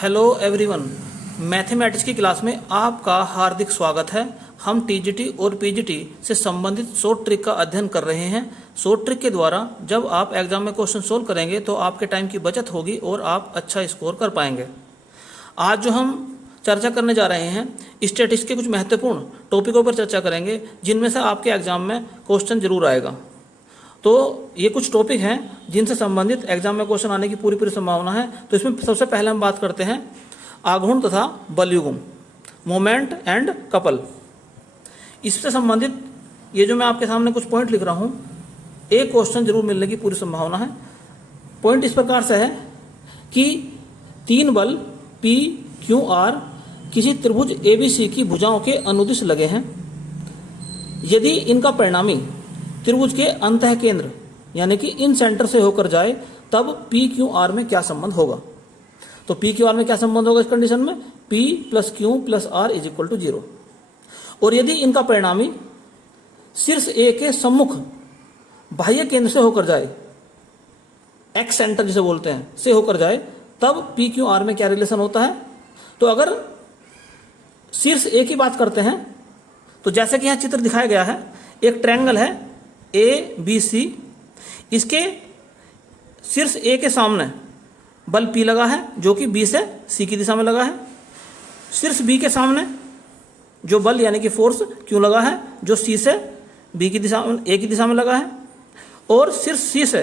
Hello everyone, mathematics की class में आपका हार्दिक स्वागत है। हम टीजीटी और पीजीटी से संबंधित शॉर्ट ट्रिक का अध्ययन कर रहे हैं। शॉर्ट ट्रिक के द्वारा जब आप एग्जाम में क्वेश्चन सोल्व करेंगे तो आपके टाइम की बचत होगी और आप अच्छा स्कोर कर पाएंगे। आज जो हम चर्चा करने जा रहे हैं, स्टैटिस्टिक्स के कुछ महत्वपूर्ण टॉपिकों पर चर्चा करेंगे जिनमें से आपके एग्जाम में क्वेश्चन जरूर आएगा। तो ये कुछ टॉपिक हैं जिनसे संबंधित एग्जाम में क्वेश्चन आने की पूरी संभावना है। तो इसमें सबसे पहले हम बात करते हैं आघूर्ण तथा बलयुग्म, मोमेंट एंड कपल। इससे संबंधित ये जो मैं आपके सामने कुछ पॉइंट लिख रहा हूँ, एक क्वेश्चन जरूर मिलने की पूरी संभावना है। पॉइंट इस प्रकार से है कि तीन बल P, Q, R किसी त्रिभुज ABC की भुजाओं के अनुदिश लगे हैं। यदि इनका परिणामी त्रिभुज के अंतः केंद्र यानी कि इन सेंटर से होकर जाए तब P, Q, R में क्या संबंध होगा। तो P, Q, R में क्या संबंध होगा इस कंडीशन में? P plus Q plus R is equal to 0। और यदि इनका परिणामी शीर्ष A के सम्मुख बाह्य केंद्र से होकर जाए, एक्स सेंटर जिसे बोलते हैं, से होकर जाए, तब P, Q, R में क्या रिलेशन होता है। तो अगर शीर्ष A की बात करते हैं तो जैसे कि यहां चित्र दिखाया गया है, एक ट्रायंगल है ABC, इसके शीर्ष A के सामने बल P लगा है जो कि B से C की दिशा में लगा है। शीर्ष B के सामने जो बल यानी कि फोर्स Q लगा है जो C से B की दिशा में, A की दिशा में लगा है। और शीर्ष C से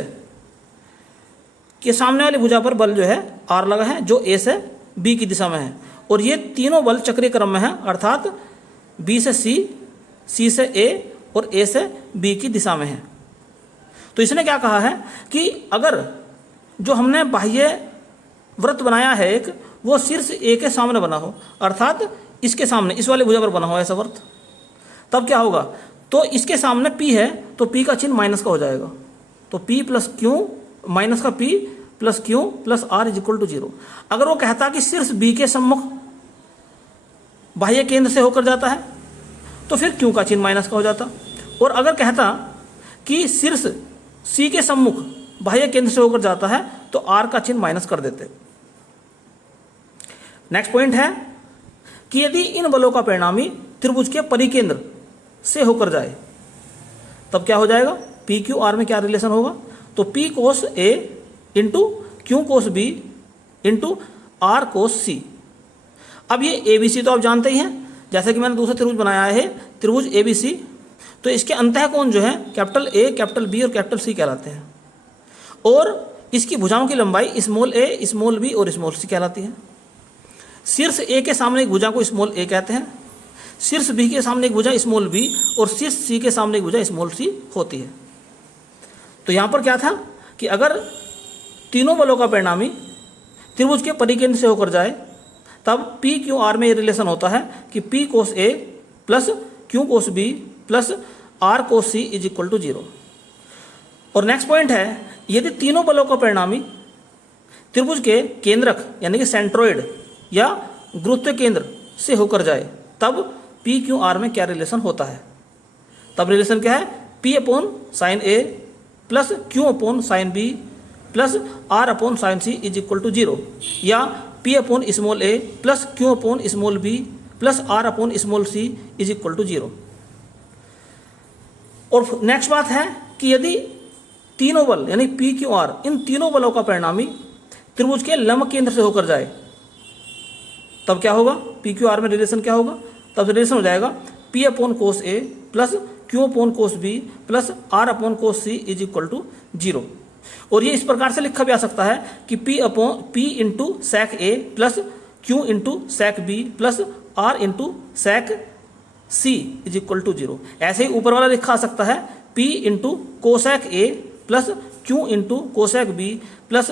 के सामने वाली भुजा पर बल जो है R लगा है जो A से B की दिशा में है। और ये तीनों बल चक्रीय क्रम में है, अर्थात B से C, C से A और A से B की दिशा में है। तो इसने क्या कहा है कि अगर जो हमने बाह्य वृत्त बनाया है एक, वो शीर्ष A के सामने बना हो, अर्थात इसके सामने इस वाले भुजा पर बना हो ऐसा वृत्त, तब क्या होगा। तो इसके सामने P है तो P का चिन्ह माइनस का हो जाएगा। तो P प्लस Q माइनस का P plus Q plus R is equal to 0। अगर वो कहता कि शीर्ष B के सम्मुख बाह्य केंद्र से होकर जाता है तो फिर Q का चिन्ह माइनस का हो जाता। और अगर कहता कि शीर्ष C के सम्मुख बाह्य केंद्र से होकर जाता है तो R का चिन्ह माइनस कर देते। नेक्स्ट पॉइंट है कि यदि इन बलों का परिणामी त्रिभुज के परिकेंद्र से होकर जाए तब क्या हो जाएगा। P, Q, R में क्या रिलेशन होगा। तो P cos A into Q cos B into R cos C। अब ये ABC तो आप जानते ही हैं, जैसे कि मैंने दूसरा त्रिभुज बनाया है, त्रिभुज ABC, तो इसके अंतः कोण जो है कैपिटल A, कैपिटल B और कैपिटल C कहलाते हैं। और इसकी भुजाओं की लंबाई स्मॉल a, स्मॉल b और स्मॉल c कहलाती है। शीर्ष A के सामने एक भुजा को स्मॉल a कहते हैं, शीर्ष B के सामने एक भुजा स्मॉल b और शीर्ष C के सामने एक भुजा स्मॉल c होती है। तो यहाँ पर क्या था कि अगर तीनों बलों का परिणामी त्रिभुज के परिकेंद्र से होकर जाए तब P, Q, R में ये रिलेशन होता है कि P cos A plus Q cos B plus R cos C is equal to 0। और नेक्स्ट पॉइंट है, यदि तीनों बलों का परिणामी त्रिभुज के केंद्रक यानी कि सेंट्रोइड या गुरुत्व केंद्र से होकर जाए तब P, Q, R में क्या रिलेशन होता है। तब रिलेशन क्या है, P upon sine A plus Q upon sine B plus R upon sine C is equal to 0, या P upon small a plus Q upon small b plus R upon small c is equal to 0। और next बात है कि यदि तीनों बल यानी P, Q, R, इन तीनों बलों का परिणामी त्रिभुज के लंब केंद्र से होकर जाए तब क्या होगा। P, Q, R में रिलेशन क्या होगा, तब रिलेशन हो जाएगा P upon cos A plus Q upon cos B plus R upon cos C is equal to 0। और ये इस प्रकार से लिखा भी आ सकता है कि P into sec A plus Q into sec B plus R into sec C is equal to 0। ऐसे ही ऊपर वाला लिखा आ सकता है P into cosec A plus Q into cosec B plus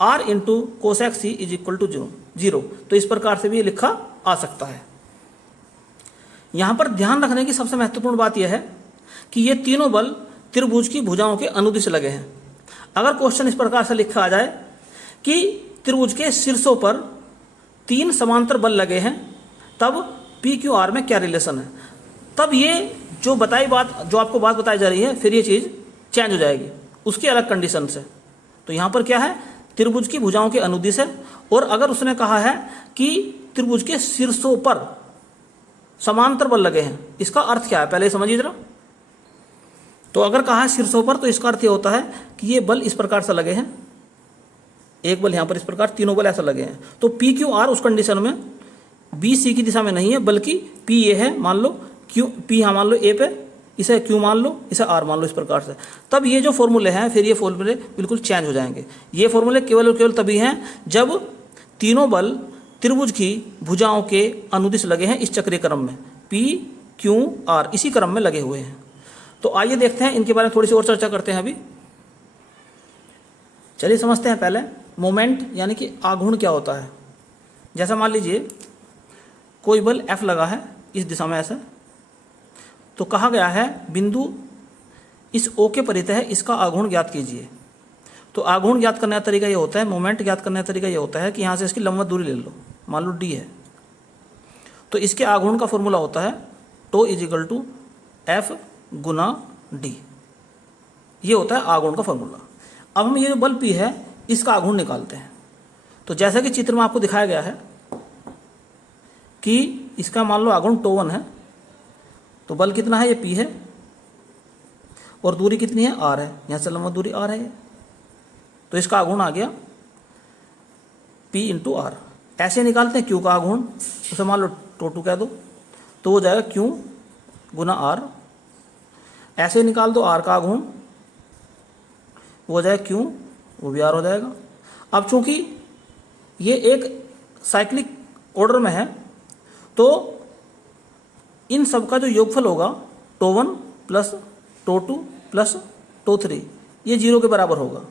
R into cosec C is equal to 0। तो इस प्रकार से भी ये लिखा आ सकता है। यहाँ पर ध्यान रखने की सबसे महत्वपूर्ण बात यह है कि ये तीनों बल त्रिभुज की भुजाओं के अनुदिश लगे हैं। अगर क्वेश्चन इस प्रकार से लिखा आ जाए कि त्रिभुज के शीर्षों पर तीन समांतर बल लगे हैं तब P, Q, R में क्या रिलेशन है, तब ये जो बताई बात, जो आपको बात बताई जा रही है, फिर ये चीज़ चेंज हो जाएगी उसकी अलग कंडीशन से। तो यहाँ पर क्या है, त्रिभुज की भुजाओं के अनुदिश है। और अगर उसने कहा है कि त्रिभुज के शीर्षों पर समांतर बल लगे हैं, इसका अर्थ क्या है पहले समझिए जरा। तो अगर कहा है शीर्षों पर, तो इसका अर्थ ये होता है कि ये बल इस प्रकार से लगे हैं, एक बल यहाँ पर इस प्रकार, तीनों बल ऐसा लगे हैं। तो पी क्यू आर उस कंडीशन में बी सी की दिशा में नहीं है, बल्कि पी ए है, मान लो क्यू पी यहाँ मान लो ए पे, इसे क्यू मान लो, इसे आर मान लो, इस प्रकार से। तब ये जो फॉर्मूले हैं, फिर ये फॉर्मूले बिल्कुल चेंज हो जाएंगे। ये फॉर्मूले केवल और केवल तभी हैं जब तीनों बल त्रिभुज की भुजाओं के अनुदिश लगे हैं इस चक्रीय क्रम में, पी क्यू आर इसी क्रम में लगे हुए हैं। तो आइए देखते हैं, इनके बारे में थोड़ी सी और चर्चा करते हैं अभी। चलिए समझते हैं पहले मोमेंट यानी कि आघूर्ण क्या होता है। जैसा मान लीजिए कोई बल F लगा है इस दिशा में ऐसा, तो कहा गया है बिंदु इस O के परितः है, इसका आघूर्ण ज्ञात कीजिए। तो आघूर्ण ज्ञात करने का तरीका ये होता है, मोमेंट ज्ञात करने का तरीका ये होता है कि यहाँ से इसकी लंबवत दूरी ले लो, मान लो d है, तो इसके आघूर्ण का फॉर्मूला होता है tau is equal to F गुना d। ये होता है आघूर्ण का फॉर्मूला। अब हम ये जो बल P है इसका आघूर्ण निकालते हैं। तो जैसा कि चित्र में आपको दिखाया गया है कि इसका मान लो आघूर्ण टो 1 है, तो बल कितना है, ये P है, और दूरी कितनी है, R है, यहाँ से लंबवत दूरी R है। तो इसका आघूर्ण आ गया P इंटू आर। ऐसे निकालते हैं Q का आघूर्ण, उसे मान लो टो 2 कह दो, तो हो जाएगा Q गुना R। ऐसे निकाल दो R का आघूर्ण, वो हो जाएगा Q, वो भी R हो जाएगा। अब चूंकि ये एक साइक्लिक ऑर्डर में है, तो इन सब का जो योगफल होगा tau 1 plus to 2 plus to 3, ये 0 के बराबर होगा।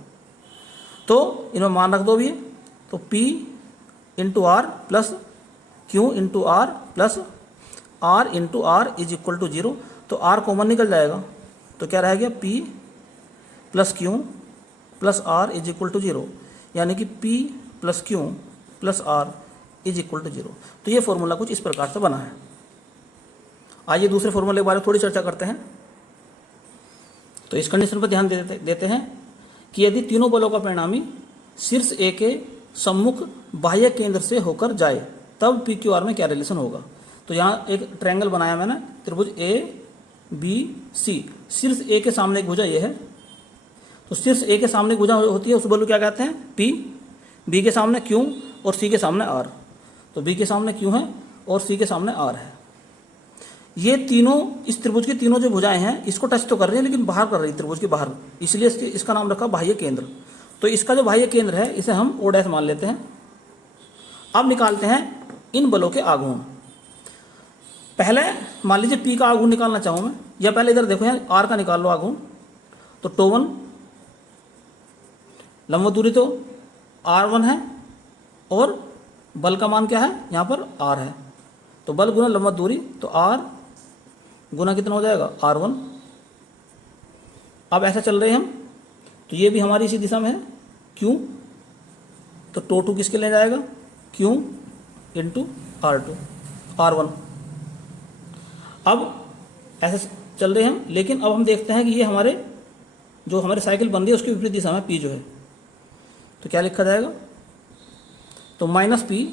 तो इनमें मान रख दो भी, तो P into R plus Q into R plus R into R is equal to 0। तो R कॉमन निकल जाएगा, तो क्या रह गया, P plus Q plus R is equal to 0, यानी कि P plus Q plus R is equal to 0। तो ये फॉर्मूला कुछ इस प्रकार से बना है। आइए दूसरे फॉर्मूले के बारे में थोड़ी चर्चा करते हैं। तो इस कंडीशन पर ध्यान देते हैं कि यदि तीनों बलों का परिणामी शीर्ष ए के सम्मुख बाह्य केंद्र से होकर जाए, तब पी क्यू आर में क्या रिलेशन होगा। तो यहाँ एक ट्रायंगल बनाया मैंने, त्रिभुज ए बी सी, शीर्ष ए के सामने एक भुजा ये है, तो शीर्ष ए के सामने भुजा होती है, उस बल को क्या कहते हैं, पी, बी के सामने क्यू और सी के सामने आर। तो बी के सामने क्यू है और सी के सामने आर है। ये तीनों, इस त्रिभुज की तीनों जो भुजाएं हैं इसको टच तो कर रही है, लेकिन बाहर कर रही है, त्रिभुज के बाहर, इसलिए इसका नाम रखा बाह्य केंद्र। तो इसका जो बाह्य केंद्र है इसे हम ओ डैश मान लेते हैं। अब निकालते हैं इन बलों के आघूर्ण। पहले मान लीजिए पी का आघूर्ण निकालना चाहूँ मैं, या पहले इधर देखो यहाँ आर का निकाल लो आघूर्ण। तो टो 1 लंबवत दूरी तो R1 है, और बल का मान क्या है, यहाँ पर R है, तो बल गुना लंबवत दूरी, तो R गुना कितना हो जाएगा, R1। अब ऐसा चल रहे हम, तो ये भी हमारी इसी दिशा में है, Q, तो टो 2 किसके लिए जाएगा, Q इंटू R2, R1। अब ऐसे चल रहे हम, लेकिन अब हम देखते हैं कि ये हमारे जो हमारी साइकिल बन रही है उसकी विपरीत दिशा में P जो है, तो क्या लिखा जाएगा, तो माइनस P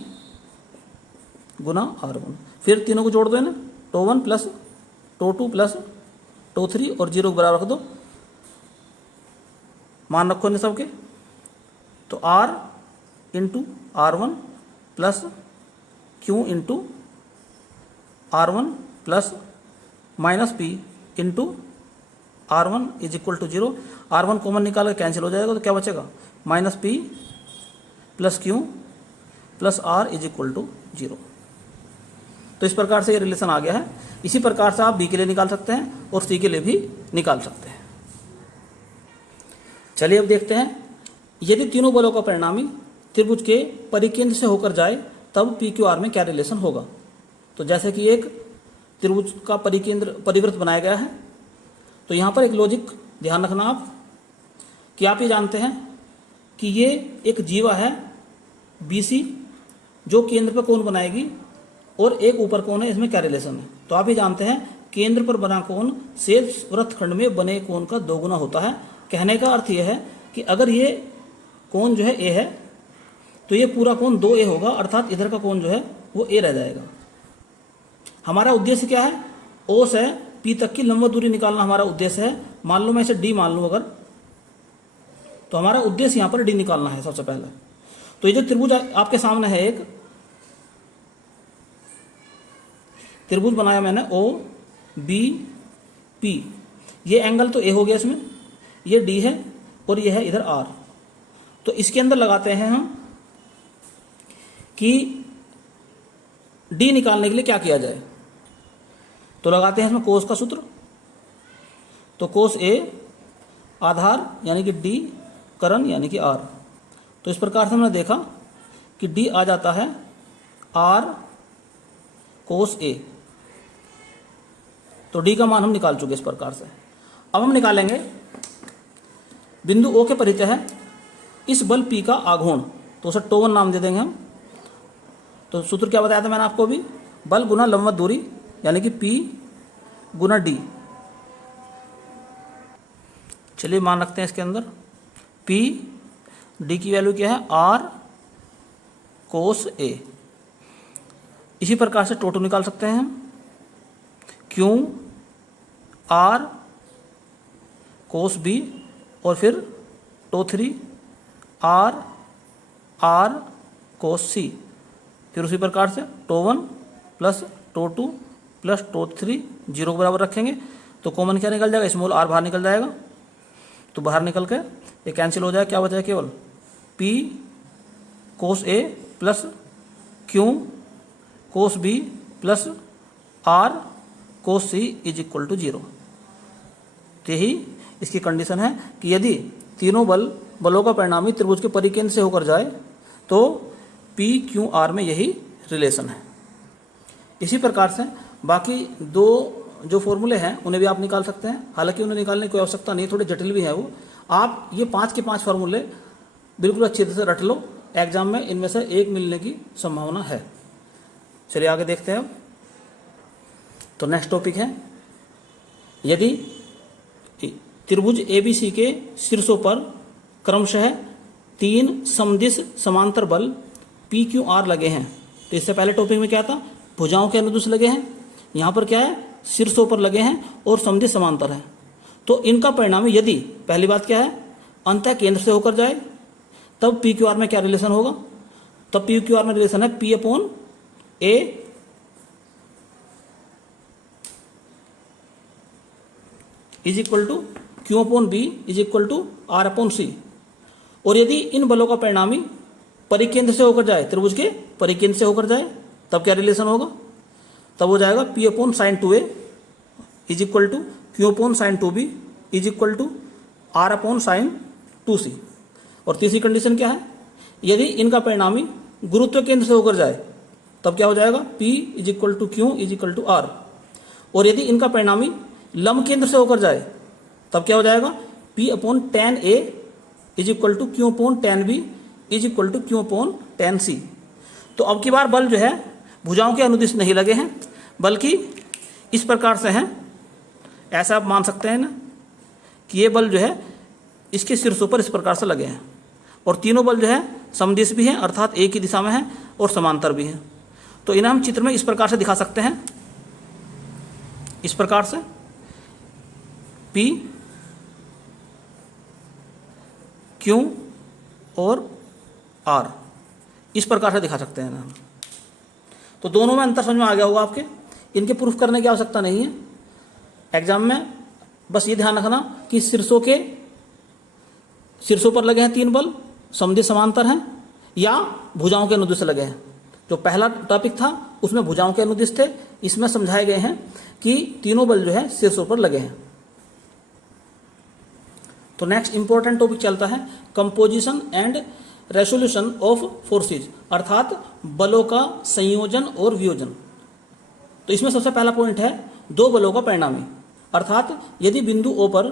गुना R1। फिर तीनों को जोड़ दो ना, tau 1 plus to 2 plus to 3 और 0 को बराबर रख दो, मान रखो ने सबके। तो R into R1 plus Q into R1 plus minus P into R1 is equal to 0। R1 common निकाल कर कैंसिल हो जाएगा, तो क्या बचेगा, minus P plus Q plus R is equal to 0। तो इस प्रकार से ये रिलेशन आ गया है। इसी प्रकार से आप B के लिए निकाल सकते हैं और C के लिए भी निकाल सकते हैं। चलिए अब देखते हैं, यदि तीनों बलों का परिणामी त्रिभुज के परिकेंद्र से होकर जाए, तब पी क्यू आर में क्या रिलेशन होगा। तो जैसे कि एक त्रिभुज का परिवृत्त बनाया गया है, तो यहाँ पर एक लॉजिक ध्यान रखना आप, कि आप ये जानते हैं कि ये एक जीवा है BC जो केंद्र पर कोण बनाएगी, और एक ऊपर कोण है, इसमें क्या रिलेशन है। तो आप ये जानते हैं केंद्र पर बना कोण शेष वृत्तखंड में बने कोण का दोगुना होता है। कहने का अर्थ यह है कि अगर ये कोण जो है ए है, तो ये पूरा कोण 2A होगा, अर्थात इधर का कोण जो है वो A रह जाएगा। हमारा उद्देश्य क्या है? O से P तक की लंबवत दूरी निकालना हमारा उद्देश्य है। मान लो मैं इसे D मान लूँ अगर, तो हमारा उद्देश्य यहाँ पर D निकालना है सबसे पहले। तो ये जो त्रिभुज आपके सामने है, एक त्रिभुज बनाया मैंने O B P, ये एंगल तो A हो गया इसमें, ये D है और ये है इधर R। तो इसके अंदर लगाते हैं हम कि D निकालने के लिए क्या किया जाए। तो लगाते हैं इसमें कोस का सूत्र। तो कोस A आधार यानी कि D, करण यानी कि R। तो इस प्रकार से हमने देखा कि D आ जाता है R कोस A। तो D का मान हम निकाल चुके इस प्रकार से। अब हम निकालेंगे बिंदु O के परिचय है इस बल P का आघूर्ण, तो उसे टोवन नाम दे देंगे हम। तो सूत्र क्या बताया था मैंने आपको अभी? बल गुना लंबवत दूरी यानी कि P गुना D। चलिए मान रखते हैं इसके अंदर P, D की वैल्यू क्या है? R cos A। इसी प्रकार से टो 2 निकाल सकते हैं हम, Q R कोस B, और फिर टो 3 R R कोस C। फिर उसी प्रकार से टो 1 प्लस टो 2 प्लस टो 3 0 के बराबर रखेंगे, तो कॉमन क्या निकल जाएगा? स्मॉल r बाहर निकल जाएगा। तो बाहर निकल के ये कैंसिल हो जाएगा, क्या बचा केवल P cos A plus Q cos B plus R cos C is equal to 0। तो यही इसकी कंडीशन है कि यदि तीनों बलों का परिणामी त्रिभुज के परिकेंद्र से होकर जाए तो P Q R में यही रिलेशन है। इसी प्रकार से बाकी दो जो फॉर्मूले हैं उन्हें भी आप निकाल सकते हैं, हालांकि उन्हें निकालने की कोई आवश्यकता नहीं, थोड़े जटिल भी है वो। आप ये 5 के 5 फार्मूले बिल्कुल अच्छी तरह से रट लो, एग्जाम में इनमें से एक मिलने की संभावना है। चलिए आगे देखते हैं अब। तो नेक्स्ट टॉपिक है, यदि त्रिभुज ABC के शीर्षों पर क्रमशः 3 समदिश समांतर बल PQR लगे हैं। तो इससे पहले टॉपिक में क्या था? भुजाओं के अनुदिश लगे हैं। यहाँ पर क्या है? शीर्षों पर लगे हैं और समदिश समांतर है। तो इनका परिणामी यदि, पहली बात क्या है? अंतः केंद्र से होकर जाए, तब PQR में क्या रिलेशन होगा? तब PQR में रिलेशन है P upon A is equal to Q upon B is equal to R upon C। और यदि इन बलों का परिणामी परिकेंद्र से होकर जाए, त्रिभुज के परिकेंद्र से होकर जाए, तब क्या रिलेशन होगा? तब हो जाएगा P upon sine 2A is equal to Q upon sine 2B is equal to R upon sine 2C। और तीसरी कंडीशन क्या है? यदि इनका परिणामी गुरुत्व केंद्र से होकर जाए, तब क्या हो जाएगा? P is equal to Q is equal to R। और यदि इनका परिणामी लंब केंद्र से होकर जाए, तब क्या हो जाएगा? P upon tan A is equal to Q upon tan B is equal to Q upon tan C। तो अब की बार बल जो है भुजाओं के अनुदिश नहीं लगे हैं, बल्कि इस प्रकार से हैं। ऐसा आप मान सकते हैं ना कि ये बल जो है इसके शीर्षों पर इस प्रकार से लगे हैं, और तीनों बल जो है समदिश भी हैं, अर्थात एक ही दिशा में हैं और समांतर भी हैं। तो इन्हें हम चित्र में इस प्रकार से दिखा सकते हैं, इस प्रकार से P Q और R, इस प्रकार से दिखा सकते हैं ना। तो दोनों में अंतर समझ में आ गया होगा आपके। इनके प्रूफ करने की आवश्यकता नहीं है एग्जाम में। बस ये ध्यान रखना कि शीर्षों पर लगे हैं 3 बल, समदिश समांतर हैं या भुजाओं के अनुदिश लगे हैं। जो पहला टॉपिक था उसमें भुजाओं के अनुदिश थे, इसमें समझाए गए हैं कि तीनों बल जो है शीर्षों पर लगे हैं। तो नेक्स्ट इंपॉर्टेंट टॉपिक चलता है composition and resolution of forces, अर्थात बलों का संयोजन और वियोजन। तो इसमें सबसे पहला पॉइंट है 2 बलों का परिणामी, अर्थात यदि बिंदु O पर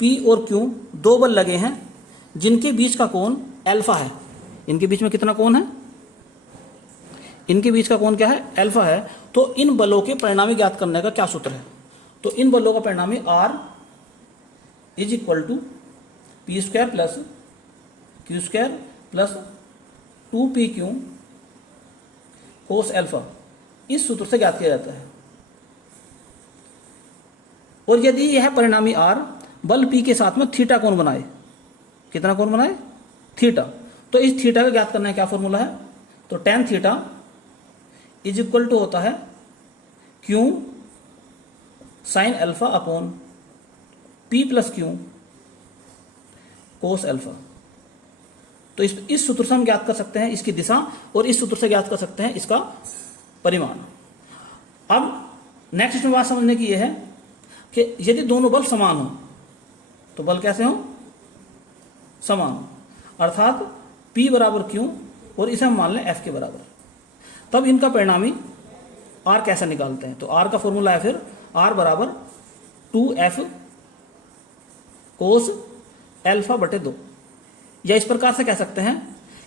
P और Q 2 बल लगे हैं जिनके बीच का कोण अल्फा है। इनके बीच में कितना कोण है? इनके बीच का कोण क्या है? अल्फा है। तो इन बलों के परिणामी ज्ञात करने का क्या सूत्र है? तो इन बलों का परिणामी R is equal to P² plus Q square plus 2pq cos alpha, इस सूत्र से ज्ञात किया जाता है। और यदि यह परिणामी r बल p के साथ में थीटा कोण बनाए, कितना कोण बनाए? थीटा। तो इस थीटा का ज्ञात करना है, क्या फॉर्मूला है? तो tan theta is equal to होता है q sine alpha upon p plus Q cos alpha. तो इस सूत्र से हम ज्ञात कर सकते हैं इसकी दिशा, और इस सूत्र से ज्ञात कर सकते हैं इसका परिमाण। अब नेक्स्ट इसमें बात समझने की यह है कि यदि दोनों बल समान हो तो बल कैसे हो? समान हो, अर्थात P बराबर Q और इसे हम मान लें F के बराबर। तब इनका परिणामी R कैसे निकालते हैं? तो R का फॉर्मूला है फिर R बराबर 2F कोस अल्फा बटे 2, या इस प्रकार से कह सकते हैं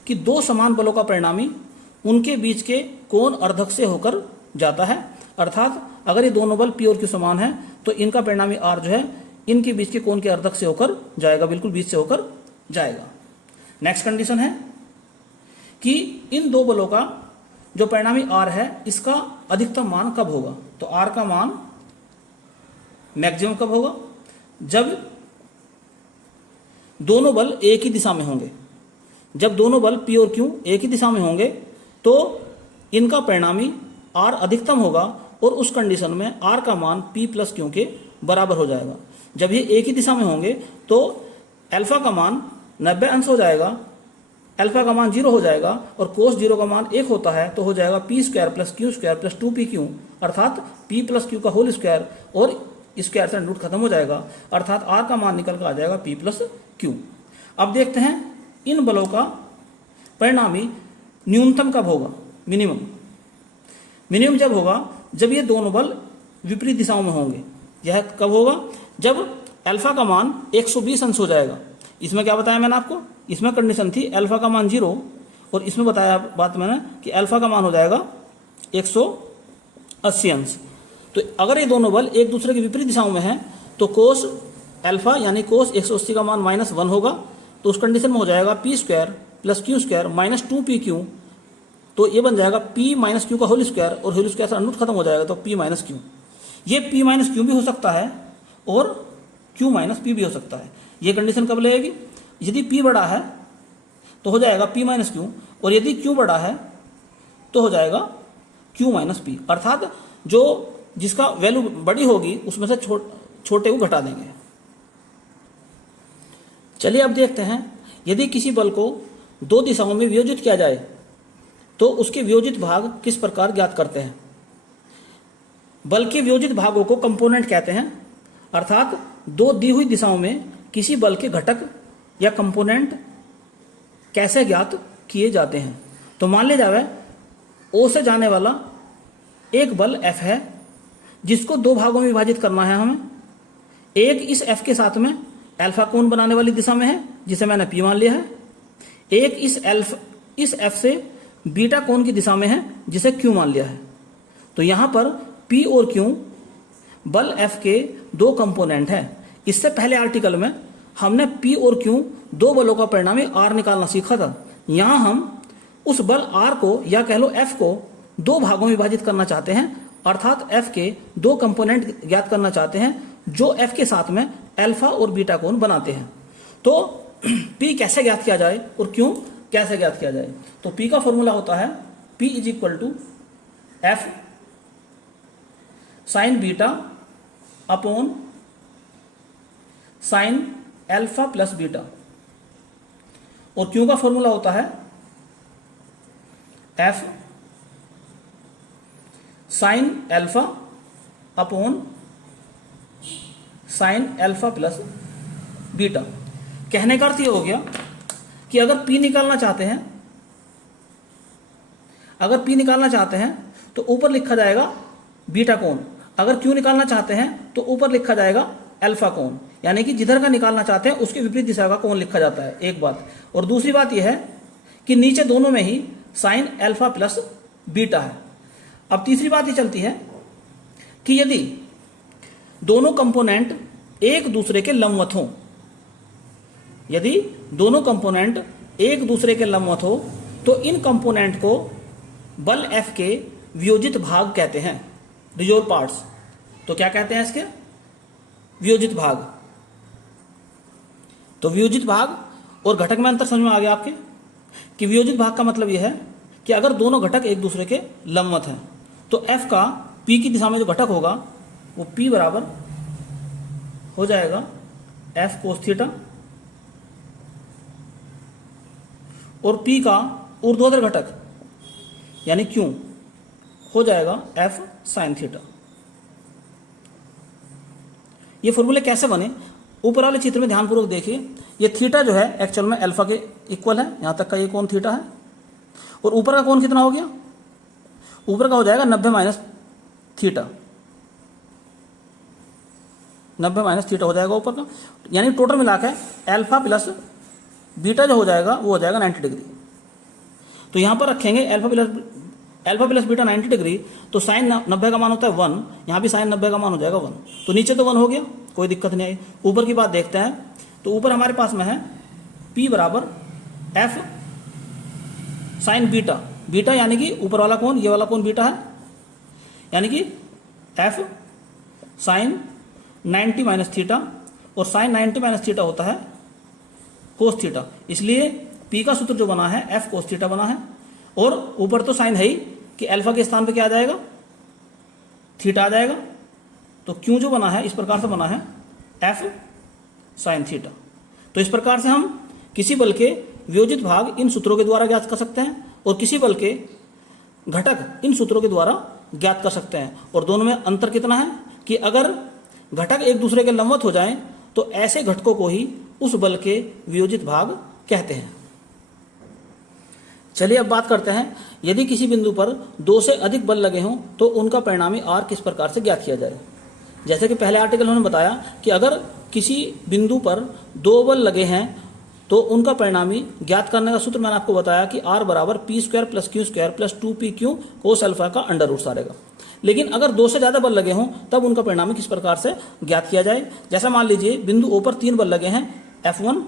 कि दो समान बलों का परिणामी उनके बीच के कोण अर्धक से होकर जाता है। अर्थात अगर ये दोनों बल P और Q समान है तो इनका परिणामी R जो है इनके बीच के कोण के अर्धक से होकर जाएगा, बिल्कुल बीच से होकर जाएगा। नेक्स्ट कंडीशन है कि इन दो बलों का जो परिणामी R है इसका अधिकतम मान कब होगा? तो R का मान मैक्सिमम कब होगा? जब दोनों बल एक ही दिशा में होंगे। जब दोनों बल P और Q एक ही दिशा में होंगे तो इनका परिणामी R अधिकतम होगा, और उस कंडीशन में R का मान P प्लस Q के बराबर हो जाएगा। जब ये एक ही दिशा में होंगे तो अल्फा का मान 90 अंश हो जाएगा, अल्फा का मान 0 हो जाएगा, और कोस 0 का मान 1 होता है तो हो जाएगा P square plus Q square plus 2pq, अर्थात P प्लस Q का होल स्क्वायर, और स्क्वायर से रूट खत्म हो जाएगा, अर्थात R का मान निकल कर आ जाएगा P प्लस Q। अब देखते हैं इन बलों का परिणामी न्यूनतम कब होगा? मिनिमम। मिनिमम जब होगा जब ये दोनों बल विपरीत दिशाओं में होंगे। यह कब होगा? जब अल्फा का मान 120 अंश हो जाएगा। इसमें क्या बताया मैंने आपको? इसमें कंडीशन थी अल्फा का मान 0, और इसमें बताया बात मैंने कि अल्फा का मान हो जाएगा 180 अंश। तो अगर ये दोनों बल एक दूसरे के विपरीत दिशाओं में हैं तो कोस अल्फा यानी कोस 180 का मान -1 होगा, तो उस कंडीशन में हो जाएगा P square plus Q square minus 2pq, तो ये बन जाएगा P माइनस Q का होल स्क्वायर, और होल स्क्वायर से अनुट खत्म हो जाएगा तो P माइनस Q। ये P माइनस Q भी हो सकता है और Q माइनस P भी हो सकता है। ये कंडीशन कब लगेगी? यदि P बड़ा है तो हो जाएगा P माइनस Q, और यदि Q बड़ा है तो हो जाएगा Q माइनस P, अर्थात जो जिसका वैल्यू बड़ी होगी उसमें से छोटे को घटा देंगे। चलिए अब देखते हैं यदि किसी बल को दो दिशाओं में वियोजित किया जाए तो उसके वियोजित भाग किस प्रकार ज्ञात करते हैं। बल के वियोजित भागों को कंपोनेंट कहते हैं, अर्थात दो दी हुई दिशाओं में किसी बल के घटक या कंपोनेंट कैसे ज्ञात किए जाते हैं। तो मान लिया जाए O से जाने वाला एक बल F है जिसको दो भागों में विभाजित करना है हमें। एक इस F के साथ में अल्फा कोण बनाने वाली दिशा में है जिसे मैंने P मान लिया है, एक इस F से बीटा कोण की दिशा में है जिसे Q मान लिया है। तो यहां पर P और Q बल F के दो कंपोनेंट हैं। इससे पहले आर्टिकल में हमने P और Q दो बलों का परिणामी R निकालना सीखा था। यहां हम उस बल R को या कह लो F को दो भागों में विभाजित करना चाहते हैं, अर्थात F के दो कंपोनेंट ज्ञात करना चाहते हैं जो F के साथ में अल्फा और बीटा कोण बनाते हैं। तो P कैसे ज्ञात किया जाए और Q कैसे ज्ञात किया जाए? तो P का फॉर्मूला होता है P is equal to F sine beta upon sine alpha plus beta, और Q का फॉर्मूला होता है F sine alpha upon sine alpha plus beta. कहने का अर्थ ये हो गया कि अगर P निकालना चाहते हैं तो ऊपर लिखा जाएगा बीटा कोण, अगर Q निकालना चाहते हैं तो ऊपर लिखा जाएगा अल्फा कोण, यानी कि जिधर का निकालना चाहते हैं उसके विपरीत दिशा का कोण लिखा जाता है, एक बात। और दूसरी बात यह है कि नीचे दोनों में ही साइन अल्फा प्लस बीटा है। अब तीसरी बात ये चलती है कि यदि दोनों कंपोनेंट एक दूसरे के लंबवत हों, यदि दोनों कंपोनेंट एक दूसरे के लंबवत हो तो इन कंपोनेंट को बल F के वियोजित भाग कहते हैं, रिजोल्व पार्ट्स। तो क्या कहते हैं इसके? वियोजित भाग। तो वियोजित भाग और घटक में अंतर समझ में आ गया आपके कि वियोजित भाग का मतलब यह है कि अगर दोनों घटक एक दूसरे के लंबवत हैं तो F का P की दिशा में जो घटक होगा वो P बराबर हो जाएगा F कोस थीटा, और P का ऊर्ध्वाधर घटक यानी Q हो जाएगा F साइन थीटा। ये फॉर्मूले कैसे बने? ऊपर वाले चित्र में ध्यानपूर्वक देखिए। ये थीटा जो है एक्चुअल में अल्फा के इक्वल है, यहां तक का ये कोण थीटा है, और ऊपर का कोण कितना हो गया? ऊपर का हो जाएगा 90 माइनस थीटा, 90 माइनस थीटा हो जाएगा ऊपर का, यानी टोटल मिला के अल्फा प्लस बीटा जो हो जाएगा वो हो जाएगा 90 डिग्री। तो यहां पर रखेंगे अल्फा प्लस बीटा 90 डिग्री, तो साइन 90 का मान होता है 1, यहाँ भी साइन 90 का मान हो जाएगा 1, तो नीचे तो 1 हो गया, कोई दिक्कत नहीं आई। ऊपर की बात देखते हैं। तो ऊपर हमारे पास में है P बराबर F साइन बीटा, बीटा यानी कि ऊपर वाला कोण, ये वाला कोण बीटा है, यानी कि F साइन 90 माइनस थीटा, और साइन 90 माइनस थीटा होता है कोस थीटा, इसलिए P का सूत्र जो बना है F कोस थीटा बना है। और ऊपर तो साइन है ही कि अल्फा के स्थान पे क्या आ जाएगा? थीटा आ जाएगा। तो Q जो बना है इस प्रकार से बना है F साइन थीटा। तो इस प्रकार से हम किसी बल के वियोजित भाग इन सूत्रों के द्वारा ज्ञात कर सकते हैं और किसी बल के घटक इन सूत्रों के द्वारा ज्ञात कर सकते हैं। और दोनों में अंतर कितना है कि अगर घटक एक दूसरे के लंबवत हो जाएं तो ऐसे घटकों को ही उस बल के वियोजित भाग कहते हैं। चलिए अब बात करते हैं, यदि किसी बिंदु पर 2 से अधिक बल लगे हों तो उनका परिणामी R किस प्रकार से ज्ञात किया जाए। जैसे कि पहले आर्टिकल उन्होंने बताया कि अगर किसी बिंदु पर 2 बल लगे हैं तो उनका परिणामी ज्ञात करने का सूत्र मैंने आपको बताया कि R बराबर P square plus Q square plus 2pq cos alpha का अंडर रूट सारेगा। लेकिन अगर 2 से ज़्यादा बल लगे हों तब उनका परिणामी किस प्रकार से ज्ञात किया जाए। जैसा मान लीजिए बिंदु O पर 3 बल लगे हैं, F1,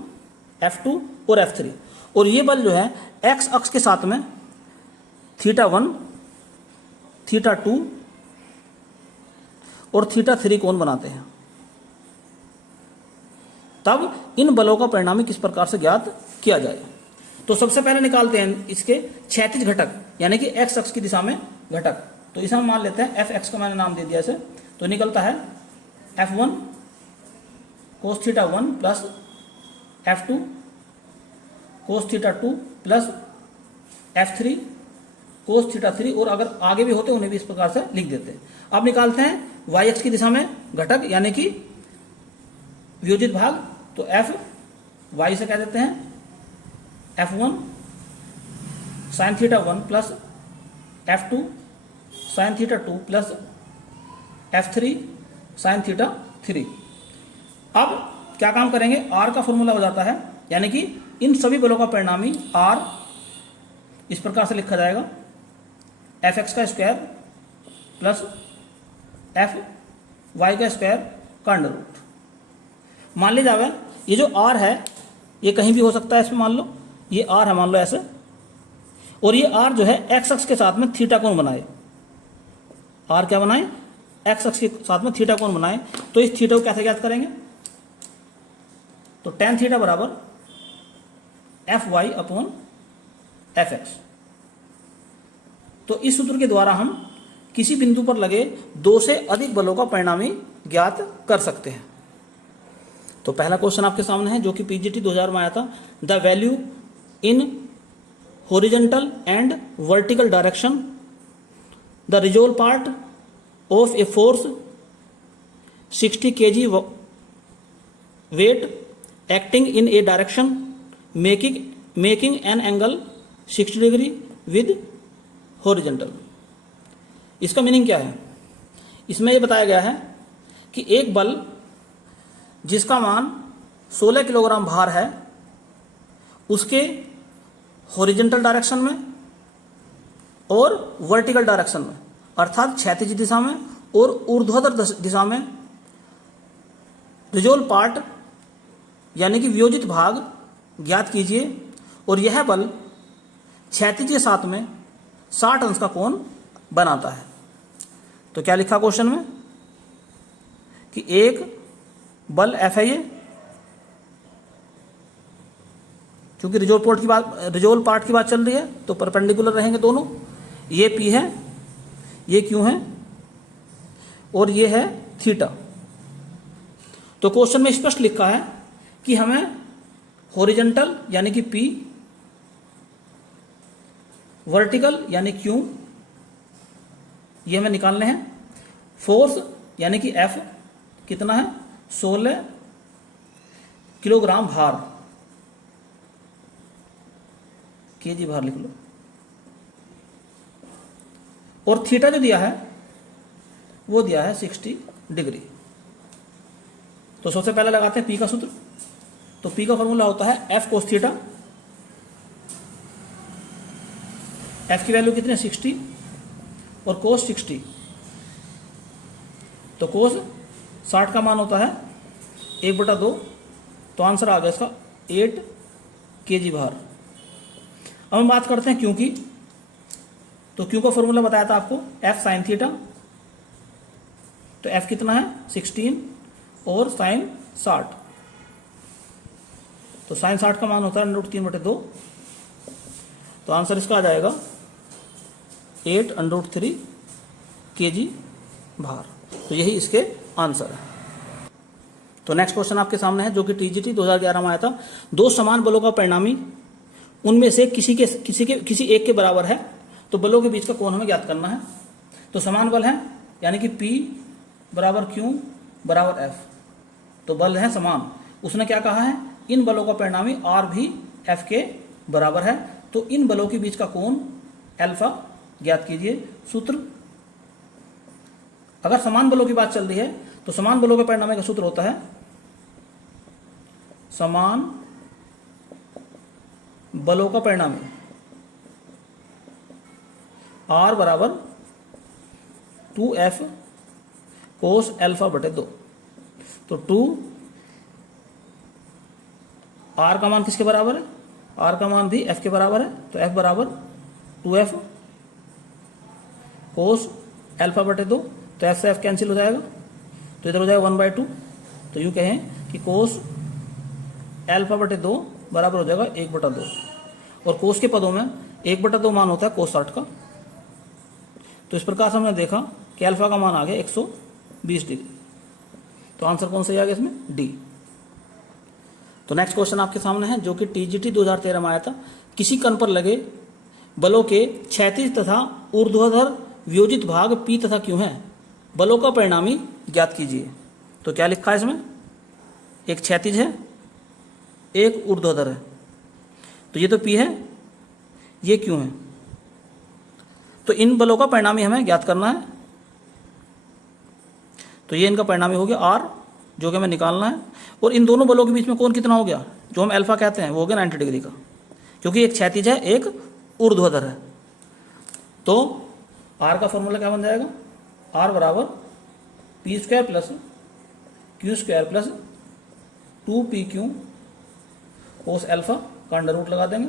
F2 और F3, और ये बल जो है एक्स अक्ष के साथ में θ1, θ2 और θ3 कोण बनाते हैं। तब इन बलों का परिणामी किस प्रकार से ज्ञात किया जाए। तो सबसे पहले निकालते हैं इसके क्षैतिज घटक यानी कि एक्स अक्ष की दिशा में घटक। तो इसे हम मान लेते हैं एफ एक्स का मैंने नाम दे दिया इसे। तो निकलता है F1 कोस θ1 प्लस F2 कोस θ2 प्लस F3 कोस θ3, और अगर आगे भी होते उन्हें भी इस प्रकार से लिख देते हैं। अब निकालते हैं y एक्स की दिशा में घटक यानी कि वियोजित भाग। तो F y से कह देते हैं F1 sine θ1 plus F2 sine θ2 plus F3 sine θ3। अब क्या काम करेंगे, R का फॉर्मूला हो जाता है, यानी कि इन सभी बलों का परिणामी R इस प्रकार से लिखा जाएगा एफ एक्स का स्क्वायर प्लस एफ वाई का स्क्वायर का अंडर रूट। मान लीजिए जावे ये जो R है ये कहीं भी हो सकता है, इसमें मान लो ये R है, मान लो ऐसे, और ये R जो है एक्स अक्ष के साथ में थीटा कोण बनाए। R क्या बनाए, एक्स अक्ष के साथ में थीटा कोण बनाए। तो इस थीटा को कैसे ज्ञात करेंगे, तो tan थीटा बराबर F Y upon F X. तो इस सूत्र के द्वारा हम किसी बिंदु पर लगे 2 से अधिक बलों का परिणामी ज्ञात कर सकते हैं। तो पहला क्वेश्चन आपके सामने है जो कि पीजीटी 2000 में आया था। The value in horizontal and vertical direction the resolve part of a force 60 kg weight acting in a direction making an angle 60 degree with horizontal. इसका मीनिंग क्या है, इसमें यह बताया गया है कि एक बल जिसका मान 16 किलोग्राम भार है उसके हॉरिजॉन्टल डायरेक्शन में और वर्टिकल डायरेक्शन में अर्थात क्षैतिज दिशा में और ऊर्ध्वाधर दिशा में रिजोल्व पार्ट यानी कि वियोजित भाग ज्ञात कीजिए और यह बल क्षैतिज के साथ में 60 अंश का कोण बनाता है। तो क्या लिखा क्वेश्चन में कि एक बल F है ये, क्योंकि रिजोल्व पार्ट की बात चल रही है तो परपेंडिकुलर रहेंगे दोनों। ये P है, ये Q है और ये है थीटा। तो क्वेश्चन में स्पष्ट लिखा है कि हमें हॉरिजॉन्टल यानी कि P, वर्टिकल यानी Q, ये हमें निकालने हैं। फोर्स यानी कि F कितना है, 16 किलोग्राम भार, केजी भार लिख लो। और थीटा जो दिया है वो दिया है 60 डिग्री। तो सबसे पहले लगाते हैं P का सूत्र। तो P का फॉर्मूला होता है F कोस थीटा। F की वैल्यू कितनी है, 60 और कोस 60। तो कोस 60 का मान होता है 1/2। तो आंसर आ गया इसका 8 kg भार। अब हम बात करते हैं क्यू की। तो क्यू का फॉर्मूला बताया था आपको, F साइन थीटा। तो F कितना है, 16 और साइन 60। तो साइन 60 का मान होता है √3/2। तो आंसर इसका आ जाएगा 8√3 kg भार। तो यही इसके आंसर है। तो नेक्स्ट क्वेश्चन आपके सामने है जो कि TGT 2011 में आया था। दो समान बलों का परिणामी उनमें से किसी एक के बराबर है, तो बलों के बीच का कोण हमें ज्ञात करना है। तो समान बल है यानी कि P बराबर Q बराबर F। तो बल है समान। उसने क्या कहा है, इन बलों का परिणामी R भी F के बराबर है, तो इन बलों के बीच का कोण अल्फा ज्ञात कीजिए। सूत्र, अगर समान बलों की बात चल रही है तो समान बलों के परिणामी का सूत्र होता है समान बलों का परिणामी R बराबर 2F कोस α/2। तो 2 R का मान किसके बराबर है, R का मान भी F के बराबर है। तो F बराबर 2F कोस α/2। तो F से F कैंसिल हो जाएगा, तो इधर हो जाएगा 1/2। तो यूँ कहें कि कोस α/2 बराबर हो जाएगा 1/2। और कोस के पदों में 1/2 मान होता है कोस 60 का। तो इस प्रकार से हमने देखा कि अल्फा का मान आ गया 120 डिग्री। तो आंसर कौन सा आ गया इसमें, डी। तो नेक्स्ट क्वेश्चन आपके सामने है जो कि TGT 2013 में आया था। किसी कण पर लगे बलों के क्षैतिज तथा ऊर्ध्वाधर वियोजित भाग P तथा Q हैं, बलों का परिणामी ज्ञात कीजिए। तो क्या लिखा है इसमें, एक क्षैतिज है एक ऊर्ध्वाधर है। तो ये तो P है, ये Q है। तो इन बलों का परिणामी हमें ज्ञात करना है। तो ये इनका परिणामी हो गया R, जो कि हमें निकालना है। और इन दोनों बलों के बीच में कोण कितना हो गया, जो हम अल्फा कहते हैं, वो हो गया 90 डिग्री का, क्योंकि एक क्षैतिज है एक ऊर्ध्वाधर है। तो R का फॉर्मूला क्या बन जाएगा, R बराबर P² plus Q² plus 2PQ cos alpha का अंडर रूट लगा देंगे।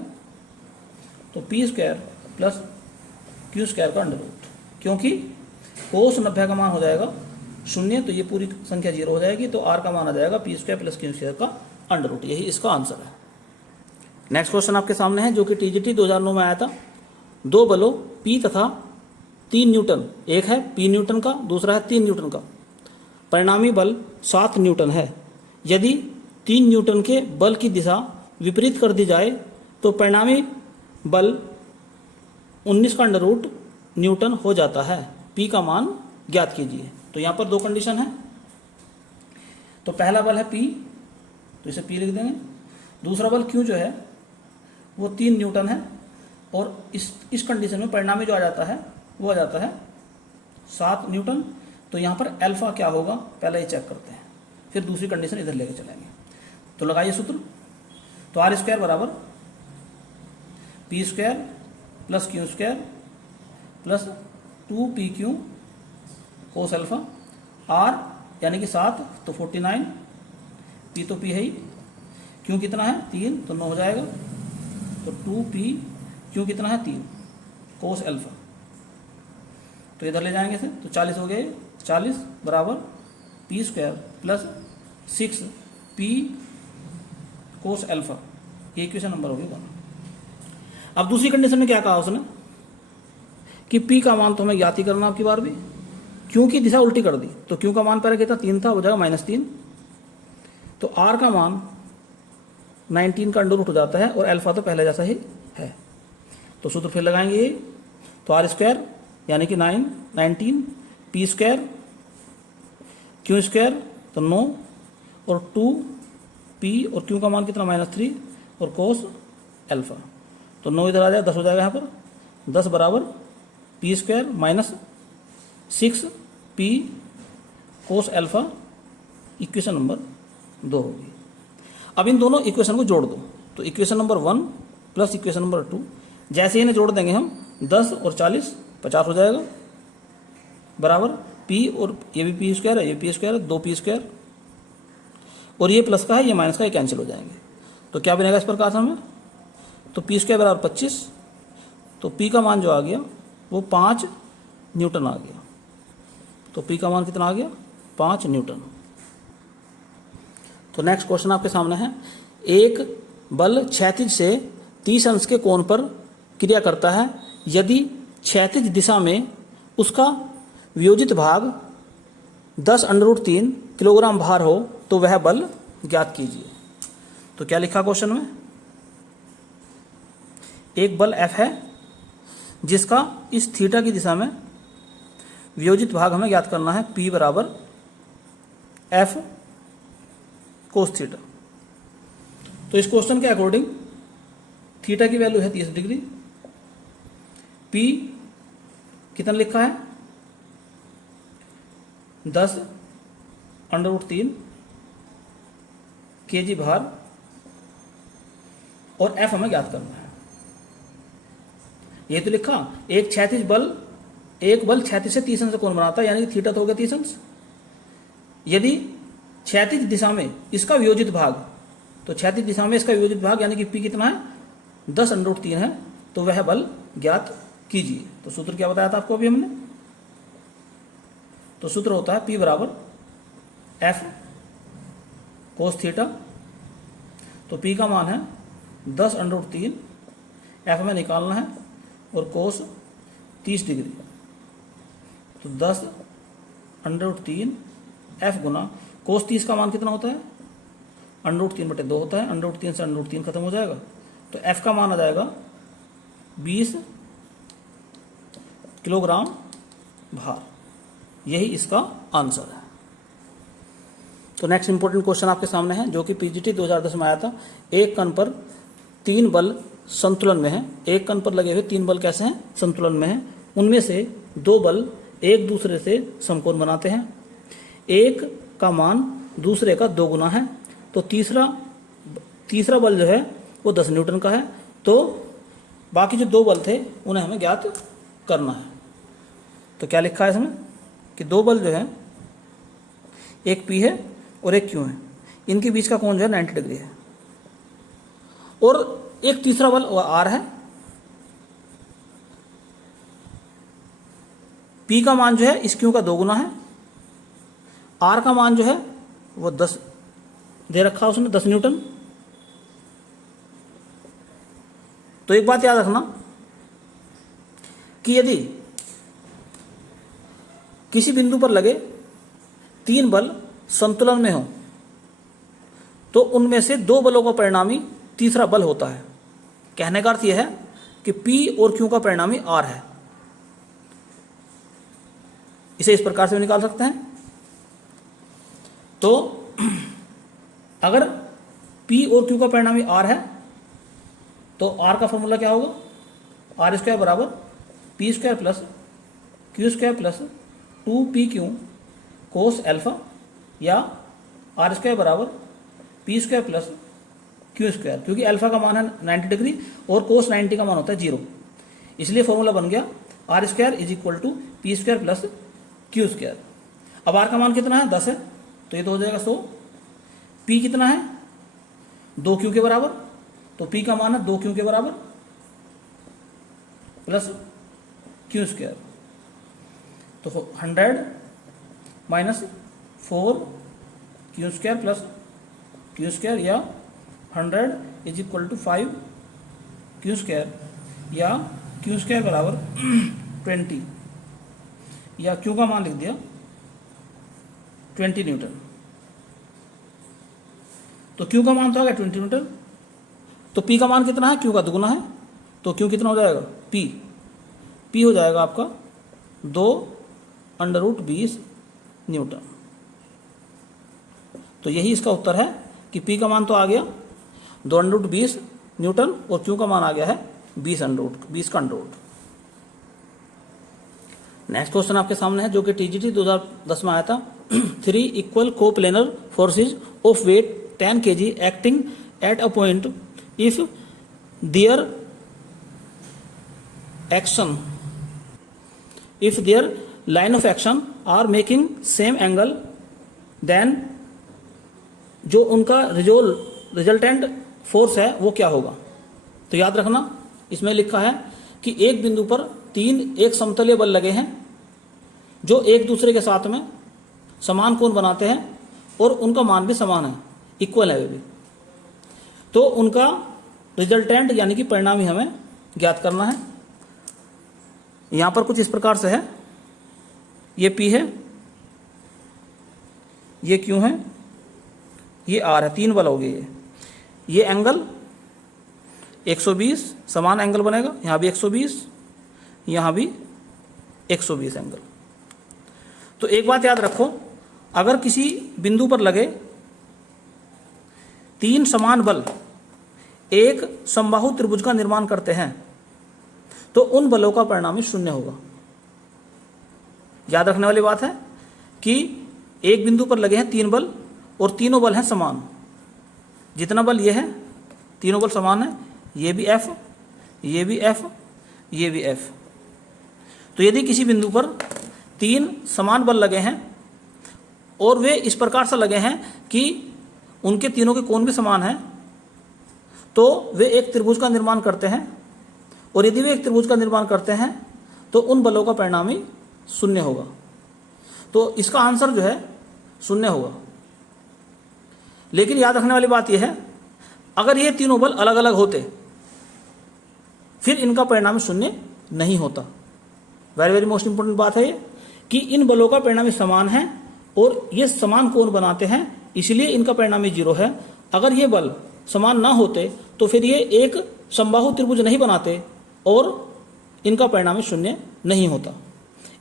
तो P² प्लस Q² का अंडर रूट, क्योंकि कोस 90 का मान हो जाएगा 0, तो ये पूरी संख्या 0 हो जाएगी। तो R का मान आ जाएगा P² प्लस Q² का अंडर रूट। यही इसका आंसर है। नेक्स्ट क्वेश्चन आपके सामने है जो कि TGT 2009 में आया था। दो बलों P तथा 3 न्यूटन, एक है P न्यूटन का, दूसरा है 3 न्यूटन का, परिणामी बल 7 न्यूटन है। यदि 3 न्यूटन के बल की दिशा विपरीत कर दी जाए तो परिणामी बल 19 का अंडर रूट न्यूटन हो जाता है। P का मान ज्ञात कीजिए। तो यहाँ पर दो कंडीशन है। तो पहला बल है P, तो इसे P लिख देंगे। दूसरा बल Q जो है वो 3 न्यूटन है, और इस कंडीशन में परिणामी जो आ जाता है वो आ जाता है 7 न्यूटन। तो यहाँ पर अल्फा क्या होगा पहले ये चेक करते हैं, फिर दूसरी कंडीशन इधर लेके चलेंगे। तो लगाइए सूत्र। तो R² बराबर P² plus Q² plus 2PQ cos alpha. R यानी कि 7, तो 49, P तो P है ही, Q कितना है 3, तो 9 हो जाएगा। तो 2p क्यू कितना है 3 कोस अल्फा, तो इधर ले जाएंगे इसे, तो 40 हो गए, 40 बराबर P square plus 6p cos alpha, ये इक्वेशन नंबर होगी 1। अब दूसरी कंडीशन में क्या कहा उसने कि p का मान तो हमें ज्ञात ही करना आपकी बार भी, क्यू की दिशा उल्टी कर दी, तो क्यू का मान पहले कितना 3 था, हो जाएगा -3, तो r का मान 19 का अंडर रूट हो जाता है और अल्फा तो पहले जैसा ही है, तो सूत्र फिर लगाएंगे ये, तो आर स्क्वायर यानी कि 19 पी स्क्वायर क्यू स्क्वायर तो 9 और 2p और क्यू का मान कितना -3 और कोस अल्फा, तो 9 इधर आ जाएगा 10 हो जाएगा यहाँ पर, 10 बराबर P square minus 6p cos alpha, equation number 2 होगी। अब इन दोनों इक्वेशन को जोड़ दो, तो equation number 1 plus equation number 2, जैसे इन्हें जोड़ देंगे हम 10 और 40 50 हो जाएगा, बराबर p और ये भी पी स्क्वायर है, ये पी स्क्वायर है, 2p स्क्वायर और ये प्लस का है, ये माइनस का, ये कैंसिल हो जाएंगे, तो क्या बनेगा इस प्रकार से हमें, तो पी स्क्वायर बराबर 25, तो p का मान जो आ गया वो 5 न्यूटन आ गया, तो p का मान कितना आ गया 5 न्यूटन। तो नेक्स्ट क्वेश्चन आपके सामने है, एक बल क्षैतिज से 30 अंश के कोण पर क्रिया करता है, यदि क्षैतिज दिशा में उसका वियोजित भाग 10√3 किलोग्राम भार हो तो वह बल ज्ञात कीजिए। तो क्या लिखा क्वेश्चन में, एक बल F है जिसका इस थीटा की दिशा में वियोजित भाग हमें ज्ञात करना है, P बराबर F कोस थीटा। तो इस क्वेश्चन के अकॉर्डिंग थीटा की वैल्यू है 30 डिग्री, P कितना लिखा है 10√3 kg भार और F हमें ज्ञात करना है। ये तो लिखा एक बल क्षैतिज से 30 अंश कोण बनाता है, यानी कि थीटा तो हो गया 30 अंश, यदि क्षैतिज दिशा में इसका वियोजित भाग, तो क्षैतिज दिशा में इसका वियोजित भाग यानी कि P कितना है 10√3 है, तो वह बल ज्ञात कीजिए। तो सूत्र क्या बताया था आपको अभी हमने, तो सूत्र होता है P बराबर F कोस थीटा, तो P का मान है 10√3, F में निकालना है और कोस 30 डिग्री, तो 10√3 F गुना कोस 30 का मान कितना होता है √3/2 होता है, √3 से √3 खत्म हो जाएगा, तो F का मान आ जाएगा 20 किलोग्राम भार, यही इसका आंसर है। तो नेक्स्ट इंपॉर्टेंट क्वेश्चन आपके सामने है जो कि पीजीटी 2010 में आया था, एक कण पर 3 बल संतुलन में है, एक कण पर लगे हुए 3 बल कैसे हैं संतुलन में हैं, उनमें से 2 बल एक दूसरे से समकोण बनाते हैं, एक का मान दूसरे का 2 गुना है, तो तीसरा बल जो है वो 10 न्यूटन का है, तो बाकी जो 2 बल थे उन्हें हमें ज्ञात करना है। तो क्या लिखा है इसमें कि 2 बल जो है, एक P है और एक Q है, इनके बीच का कोण जो है 90 डिग्री है, और एक तीसरा बल R है, P का मान जो है इस Q का 2 गुना है, R का मान जो है वो 10 दे रखा है उसने, 10 न्यूटन। तो एक बात याद रखना कि यदि किसी बिंदु पर लगे 3 बल संतुलन में हो तो उनमें से 2 बलों का परिणामी तीसरा बल होता है। कहने का अर्थ यह है कि P और Q का परिणामी R है, इसे इस प्रकार से भी निकाल सकते हैं। तो अगर P और Q का परिणामी R है तो R का फॉर्मूला क्या होगा, R² बराबर P² plus Q² plus 2PQ cos alpha, या R² बराबर P² प्लस Q², क्योंकि अल्फा का मान है 90 डिग्री और कोस 90 का मान होता है 0, इसलिए फॉर्मूला बन गया R² = P² प्लस Q²। अब R का मान कितना है 10 है, तो ये तो हो जाएगा 100। P कितना है 2Q के बराबर, तो P का मान है 2Q के बराबर, प्लस क्यू स्क्वायर। तो 100 minus 4 Q square plus Q square, या 100 is equal to 5 Q square, या क्यू स्क्वायर बराबर 20, या क्यू का मान लिख दिया 20 न्यूटन। तो क्यू का मान तो आ गया 20 न्यूटन। तो पी का मान कितना है? क्यू का दुगुना है। तो क्यू कितना हो जाएगा? पी हो जाएगा आपका 2√20 न्यूटन। तो यही इसका उत्तर है कि पी का मान तो आ गया 2√20 न्यूटन और क्यू का मान आ गया है 20 का अंडर रूट। नेक्स्ट क्वेश्चन आपके सामने है जो कि टीजीटी 2010 में आया था। 3 equal coplanar forces of weight 10 kg acting at a point if their line of action are making same angle, then जो उनका रिजल्टेंट फोर्स है वो क्या होगा? तो याद रखना, इसमें लिखा है कि एक बिंदु पर 3 एक समतलीय बल लगे हैं जो एक दूसरे के साथ में समान कोण बनाते हैं और उनका मान भी समान है, इक्वल है वे भी। तो उनका रिजल्टेंट यानी कि परिणामी हमें ज्ञात करना है। यहां पर कुछ इस प्रकार से है, ये P है, ये Q है, ये R है, 3 बल हो गए। ये एंगल 120 समान एंगल बनेगा, यहां भी 120, यहां भी 120 एंगल। तो एक बात याद रखो, अगर किसी बिंदु पर लगे 3 समान बल एक समबाहु त्रिभुज का निर्माण करते हैं तो उन बलों का परिणामी 0 होगा। याद रखने वाली बात है कि एक बिंदु पर लगे हैं 3 बल और तीनों बल हैं समान। जितना बल ये है, तीनों बल समान है, ये भी F, ये भी F, ये भी F। तो यदि किसी बिंदु पर 3 समान बल लगे हैं और वे इस प्रकार से लगे हैं कि उनके तीनों के कोण भी समान हैं, तो वे एक त्रिभुज का निर्माण करते हैं। और यदि वे एक त्रिभुज का निर्माण करते हैं तो उन बलों का परिणामी 0 होगा। तो इसका आंसर जो है 0 होगा। लेकिन याद रखने वाली बात यह है, अगर ये तीनों बल अलग अलग होते फिर इनका परिणामी 0 नहीं होता। वेरी वेरी मोस्ट इंपोर्टेंट बात है ये कि इन बलों का परिणामी समान है और ये समान कोण बनाते हैं, इसलिए इनका परिणामी 0 है। अगर ये बल समान ना होते तो फिर ये एक समबाहु त्रिभुज नहीं बनाते और इनका परिणामी 0 नहीं होता।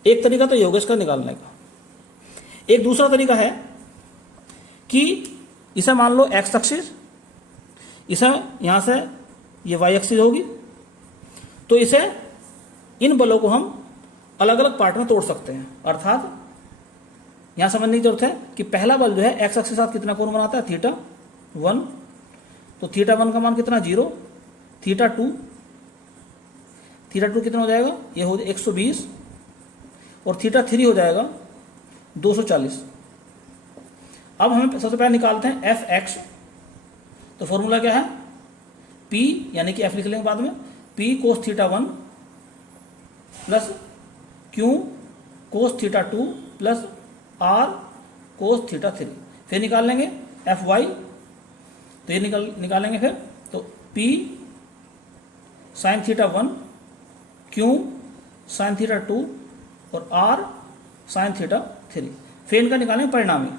एक तरीका तो ये होगा इसका निकालने का। एक दूसरा तरीका है कि इसे मान लो एक्स एक्सिस, इसे यहां से ये वाई एक्सिस होगी, तो इसे इन बलों को हम अलग अलग पार्ट में तोड़ सकते हैं। अर्थात यहां समझने की जरूरत है कि पहला बल जो है एक्स एक्सिस के साथ कितना कोण बनाता है? θ1। तो θ1 का मान कितना? 0। θ2 कितना हो जाएगा? ये हो 120 और θ3 हो जाएगा 240। अब हमें सबसे पहले निकालते हैं Fx। तो फॉर्मूला क्या है? P यानी कि F लिख लेंगे बाद में, P cos θ1 plus Q cos θ2 plus R cos θ3। फिर निकाल लेंगे Fy, तो ये निकालेंगे फिर। तो P sin θ1, Q sin θ2 और R sin θ3। फिर इनका निकालेंगे परिणामी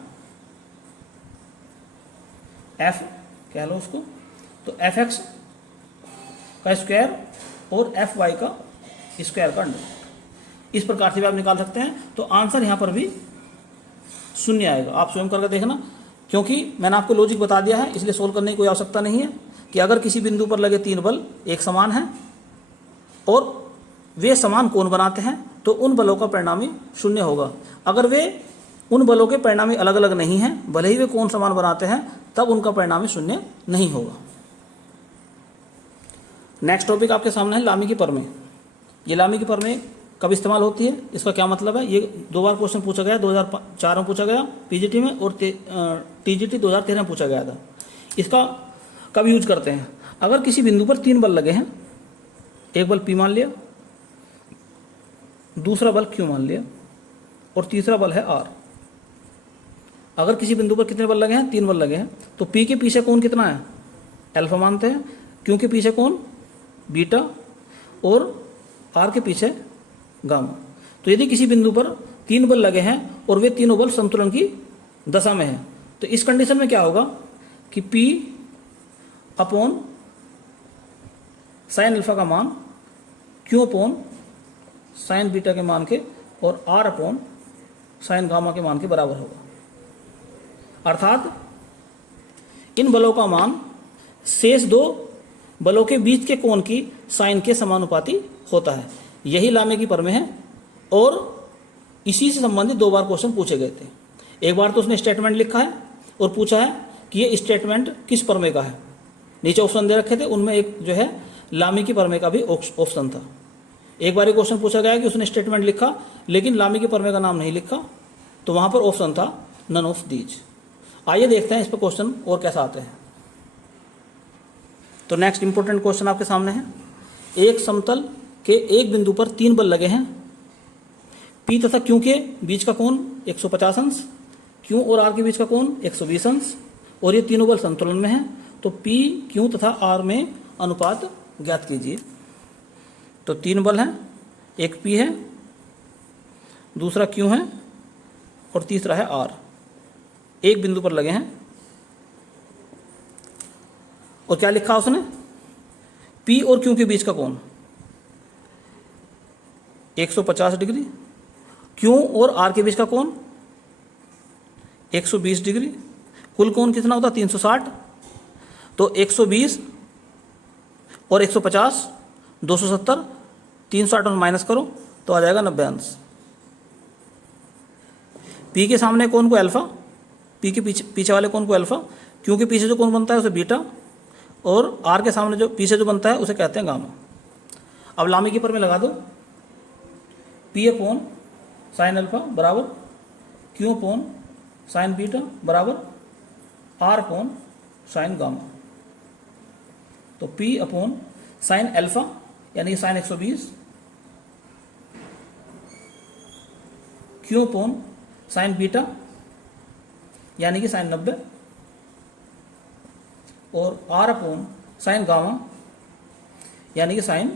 F कह लो उसको। तो Fx का स्क्वायर और Fy का स्क्वायर का अंडर। इस प्रकार से भी आप निकाल सकते हैं। तो आंसर यहां पर भी 0 आएगा। आप स्वयं करके देखना, क्योंकि मैंने आपको लॉजिक बता दिया है, इसलिए सोल्व करने की कोई आवश्यकता नहीं है कि अगर किसी बिंदु पर लगे 3 बल एक समान हैं और वे समान कोण बनाते हैं तो उन बलों का परिणामी 0 होगा। अगर वे उन बलों के परिणामी अलग अलग नहीं हैं, भले ही वे कोण समान बनाते हैं, तब उनका परिणामी 0 नहीं होगा। नेक्स्ट टॉपिक आपके सामने है लामी की प्रमेय। ये लामी की प्रमेय कब इस्तेमाल होती है, इसका क्या मतलब है? ये 2 बार क्वेश्चन पूछा गया, 2004 में पूछा गया पीजीटी में और टीजीटी 2013 में पूछा गया था। इसका कब यूज करते हैं? अगर किसी बिंदु पर 3 बल लगे हैं, एक बल P मान लिया, दूसरा बल Q मान लिया और तीसरा बल है R। अगर किसी बिंदु पर कितने बल लगे हैं? 3 बल लगे हैं। तो P के पीछे कोण कितना है? अल्फा मानते हैं। Q के पीछे कोण बीटा और R के पीछे गामा। तो यदि किसी बिंदु पर 3 बल लगे हैं और वे तीनों बल संतुलन की दशा में हैं, तो इस कंडीशन में क्या होगा कि P अपॉन साइन अल्फा का मान Q अपॉन साइन बीटा के मान के और R अपॉन साइन गामा के मान के बराबर होगा। अर्थात इन बलों का मान शेष दो बलों के बीच के कोण की साइन के समानुपाती होता है। यही लामे की प्रमेय है और इसी से संबंधित 2 बार क्वेश्चन पूछे गए थे। एक बार तो उसने स्टेटमेंट लिखा है और पूछा है कि ये स्टेटमेंट किस प्रमेय का है। नीचे ऑप्शन दे रखे थे, उनमें एक जो है लामी की प्रमेय का भी ऑप्शन था। एक बार क्वेश्चन पूछा गया कि उसने स्टेटमेंट लिखा लेकिन लामी की प्रमेय का नाम नहीं लिखा, तो वहां पर ऑप्शन था नन ऑफ दीज। आइए देखते हैं इस पर क्वेश्चन और कैसा आते हैं। तो नेक्स्ट इंपॉर्टेंट क्वेश्चन आपके सामने है। एक समतल के एक बिंदु पर 3 बल लगे हैं। P तथा Q के बीच का कोण 150 अंश, Q और R के बीच का कोण 120 अंश और ये तीनों बल संतुलन में हैं। तो P, Q तथा R में अनुपात ज्ञात कीजिए। तो 3 बल हैं, एक P है, दूसरा Q है और तीसरा है R। एक बिंदु पर लगे हैं और क्या लिखा उसने? P और Q के बीच का कोण 150 डिग्री, Q और R के बीच का कोण 120 डिग्री। कुल कोण कितना होता? 360। तो 120 और 150 270, 360 और माइनस करो तो आ जाएगा 90 अंश। P के सामने कोण को अल्फा, P के पीछे वाले कोण को अल्फा, Q के पीछे जो कोण बनता है उसे बीटा और R के सामने जो पीछे जो बनता है उसे कहते हैं गामा। अब लामी की प्रमेय लगा दो। P अपॉन साइन अल्फा बराबर Q अपॉन साइन बीटा बराबर R अपॉन साइन गामा। तो P अपॉन साइन अल्फा यानी sine 120, Q upon sine beta यानी कि साइन 90 और R अपॉन साइन गामा यानी कि साइन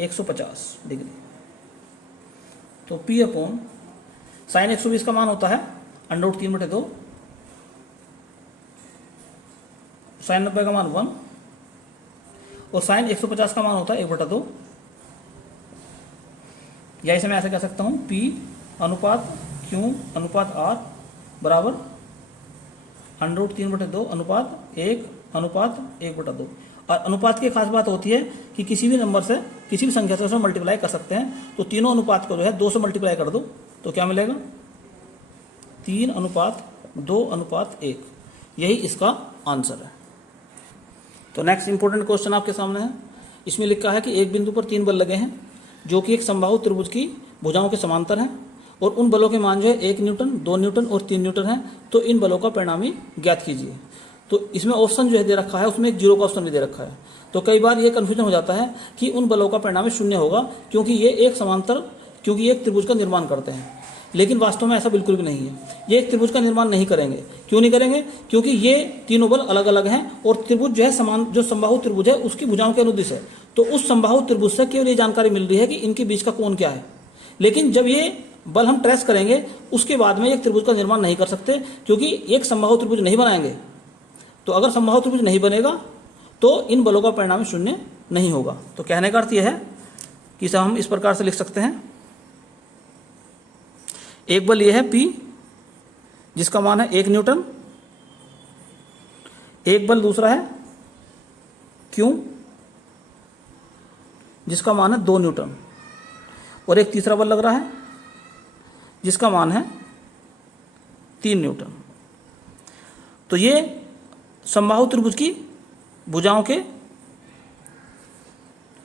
150 डिग्री। तो P अपॉन साइन 120 का मान होता है √3/2, साइन 90 का मान 1 और साइन 150 का मान होता है 1/2। या इसे मैं ऐसे कह सकता हूँ P अनुपात Q अनुपात R बराबर √3/2 अनुपात 1 अनुपात 1/2। और अनुपात की खास बात होती है कि किसी भी नंबर से, किसी भी संख्या से उसमें मल्टीप्लाई कर सकते हैं। तो तीनों अनुपात को जो है 2 से मल्टीप्लाई कर दो तो क्या मिलेगा? 3:2:1। यही इसका आंसर है। तो नेक्स्ट इंपॉर्टेंट क्वेश्चन आपके सामने है। इसमें लिखा है कि एक बिंदु पर 3 बल लगे हैं जो कि एक समबाहु त्रिभुज की भुजाओं के समांतर हैं और उन बलों के मान जो है 1 न्यूटन, 2 न्यूटन और 3 न्यूटन है। तो इन बलों का परिणामी ज्ञात कीजिए। तो इसमें ऑप्शन जो है दे रखा है, उसमें एक 0 का ऑप्शन भी दे रखा है। तो कई बार ये कन्फ्यूजन हो जाता है कि उन बलों का परिणामी 0 होगा क्योंकि ये एक त्रिभुज का निर्माण करते हैं। लेकिन वास्तव में ऐसा बिल्कुल भी नहीं है। ये एक त्रिभुज का निर्माण नहीं करेंगे। क्यों नहीं करेंगे? क्योंकि ये तीनों बल अलग अलग हैं और त्रिभुज जो है समान, जो समबाहु त्रिभुज है उसकी भुजाओं के अनुदिश है। तो उस समबाहु त्रिभुज से केवल ये जानकारी मिल रही है कि इनके बीच का कोण क्या है। लेकिन जब ये बल हम ट्रेस करेंगे उसके बाद में एक त्रिभुज का निर्माण नहीं कर सकते क्योंकि एक समबाहु त्रिभुज नहीं बनाएंगे। तो अगर समबाहु त्रिभुज नहीं बनेगा तो इन बलों का परिणाम 0 नहीं होगा। तो कहने का अर्थ यह है कि इसे हम इस प्रकार से लिख सकते हैं। एक बल यह है P जिसका मान है 1 न्यूटन, एक बल दूसरा है Q जिसका मान है 2 न्यूटन और एक तीसरा बल लग रहा है जिसका मान है 3 न्यूटन। तो ये समबाहु त्रिभुज की भुजाओं के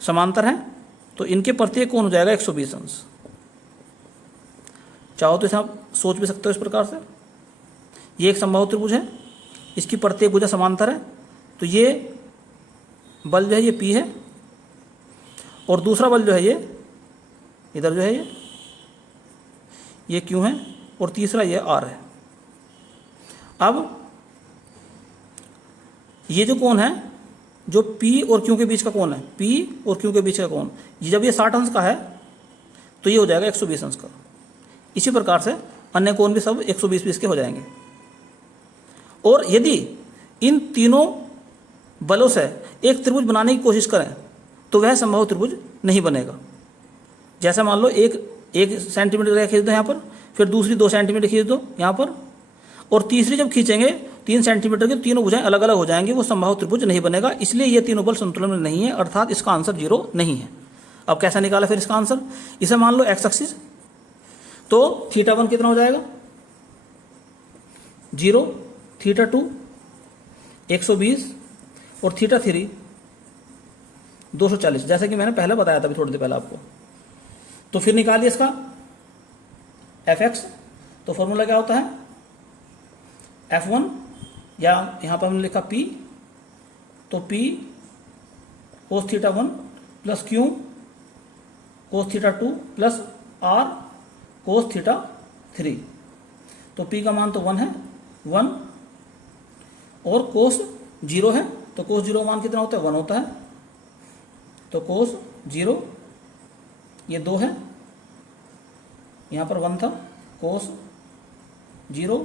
समांतर हैं। तो इनके प्रत्येक कोण हो जाएगा 120 अंश। चाहो तो इसे आप सोच भी सकते हो इस प्रकार से। ये एक समबाहु त्रिभुज है, इसकी प्रत्येक भुजा समांतर है। तो ये बल जो है ये P है और दूसरा बल जो है ये इधर जो है ये Q है और तीसरा ये R है। अब ये जो कोण है, जो P और Q के बीच का कोण है, P और Q के बीच का कोण, जब ये 60 अंश का है तो ये हो जाएगा 120 अंश का। इसी प्रकार से अन्य कोण भी सब 120 के हो जाएंगे। और यदि इन तीनों बलों से एक त्रिभुज बनाने की कोशिश करें तो वह संभव त्रिभुज नहीं बनेगा। जैसे मान लो एक सेंटीमीटर रेखा खींच दो यहाँ पर, फिर दूसरी 2 सेंटीमीटर खींच दो यहाँ पर, और तीसरी जब खींचेंगे 3 सेंटीमीटर की, तीनों भुजाएं अलग अलग हो जाएंगी, वो संभव त्रिभुज नहीं बनेगा। इसलिए ये तीनों बल संतुलन में नहीं है, अर्थात इसका आंसर 0 नहीं है। अब कैसे निकाला फिर इसका आंसर? इसे मान लो एक्स एक्सिस, तो θ1 कितना हो जाएगा 0, θ2 120 और θ3 240, जैसे कि मैंने पहले बताया था अभी थोड़ी देर पहले आपको। तो फिर निकालिए इसका fx, तो फॉर्मूला क्या होता है f1, या यहाँ पर हमने लिखा p, तो p cos θ1 plus q cos θ2 plus r cos θ3। तो p का मान तो 1 है, 1, और cos 0 है, तो cos 0 मान कितना होता है 1 होता है, तो cos 0 ये 2 है, यहाँ पर 1 था, cos 0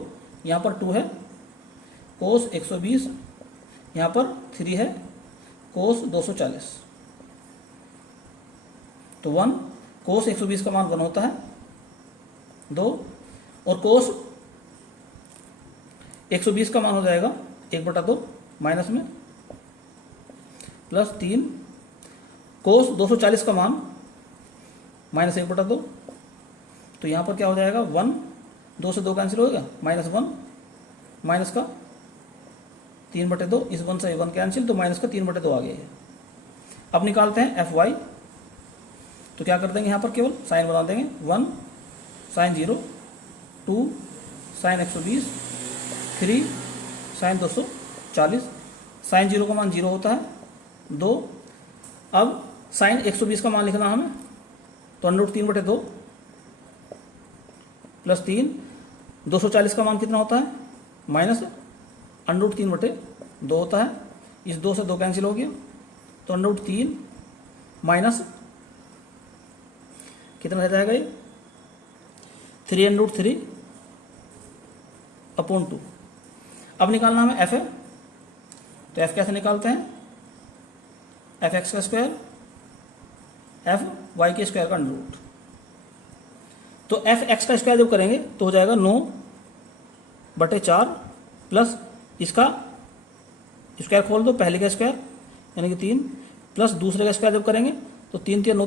यहाँ पर 2 है, cos 120 यहाँ पर 3 है, cos 240, तो 1, cos 120 का मान 1 होता है 2, और cos 120 का मान हो जाएगा 1/2 माइनस में, प्लस 3, cos 240 का मान माइनस 1/2, तो यहाँ पर क्या हो जाएगा 1, 2 से 2 कैंसिल होगा, -1 माइनस का 3/2, इस 1 से 1 कैंसिल, तो माइनस का 3/2 आ गया है। अब निकालते हैं fy, तो क्या कर देंगे यहाँ पर केवल साइन बना देंगे, 1 sin 0, 2 sin 120, 3 sin 240, sin 0 का मान 0 होता है 2। अब sin 120 का मान लिखना हमें, तो √3/2 प्लस 3, 240 का मान कितना होता है माइनस √3/2 होता है, इस 2 से 2 कैंसिल हो गया, तो √3 माइनस कितना रह जाएगा ये 3√3/2। अब निकालना हमें f है, तो f कैसे निकालते हैं, fx का स्क्वायर fy के स्क्वायर का √, तो fx का स्क्वायर जब करेंगे तो हो जाएगा 9/4 प्लस इसका स्क्वायर खोल दो, पहले का स्क्वायर यानी कि 3, प्लस दूसरे का स्क्वायर जब करेंगे तो 3 3 9